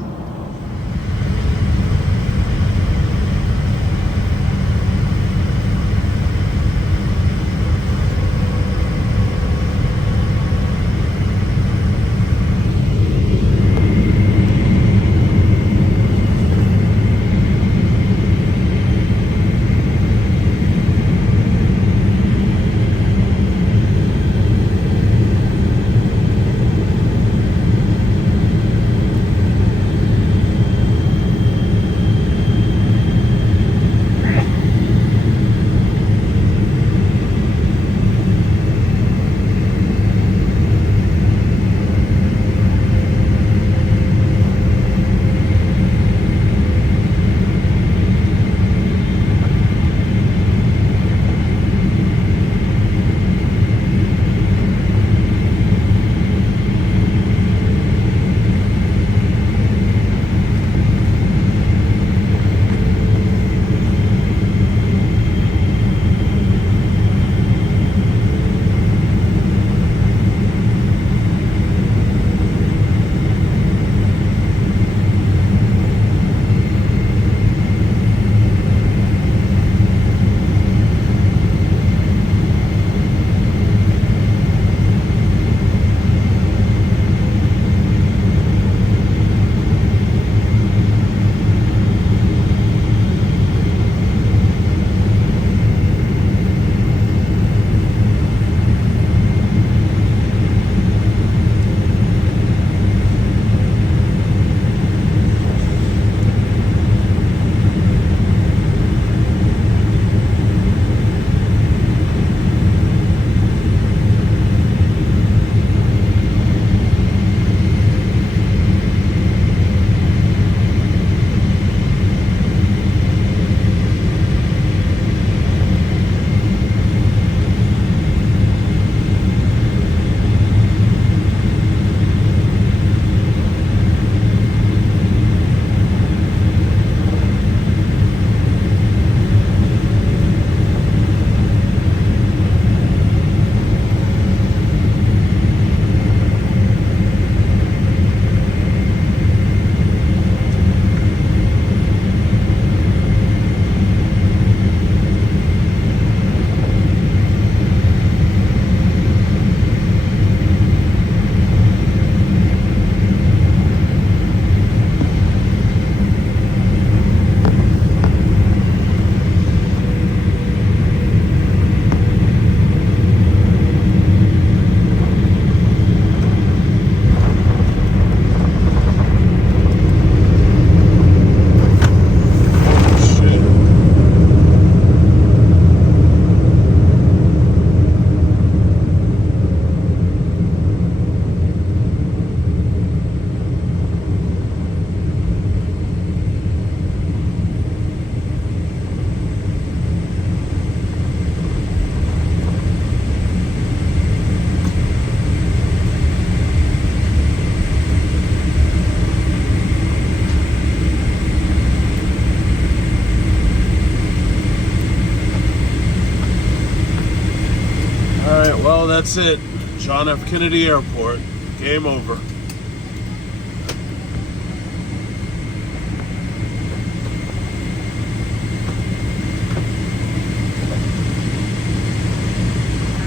that's it. John F. Kennedy Airport. Game over.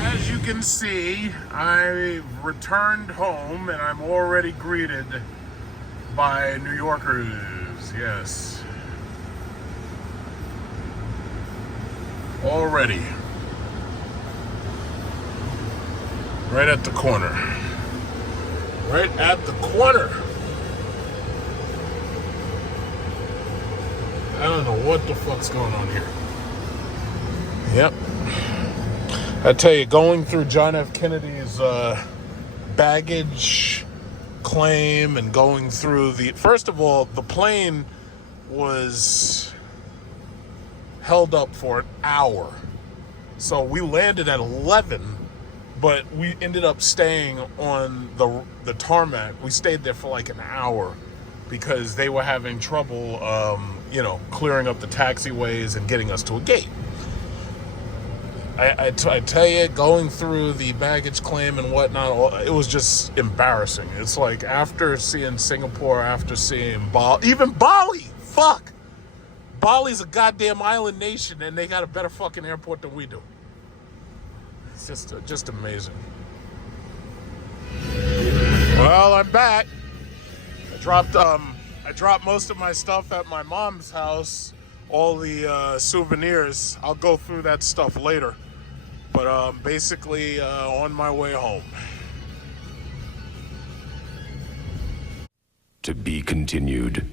As you can see, I've returned home and I'm already greeted by New Yorkers. Yes. Already. Right at the corner. Right at the corner. I don't know what the fuck's going on here. Yep. I tell you, going through John F. Kennedy's baggage claim and going through the... First of all, the plane was held up for an hour. So we landed at 11, but we ended up staying on the tarmac. We stayed there for like an hour because they were having trouble, clearing up the taxiways and getting us to a gate. I tell you, going through the baggage claim and whatnot, it was just embarrassing. It's like after seeing Singapore, after seeing Bali, even Bali, fuck! Bali's a goddamn island nation and they got a better fucking airport than we do. It's just amazing. Well, I'm back. I dropped most of my stuff at my mom's house, all the souvenirs. I'll go through that stuff later. But basically on my way home. To be continued.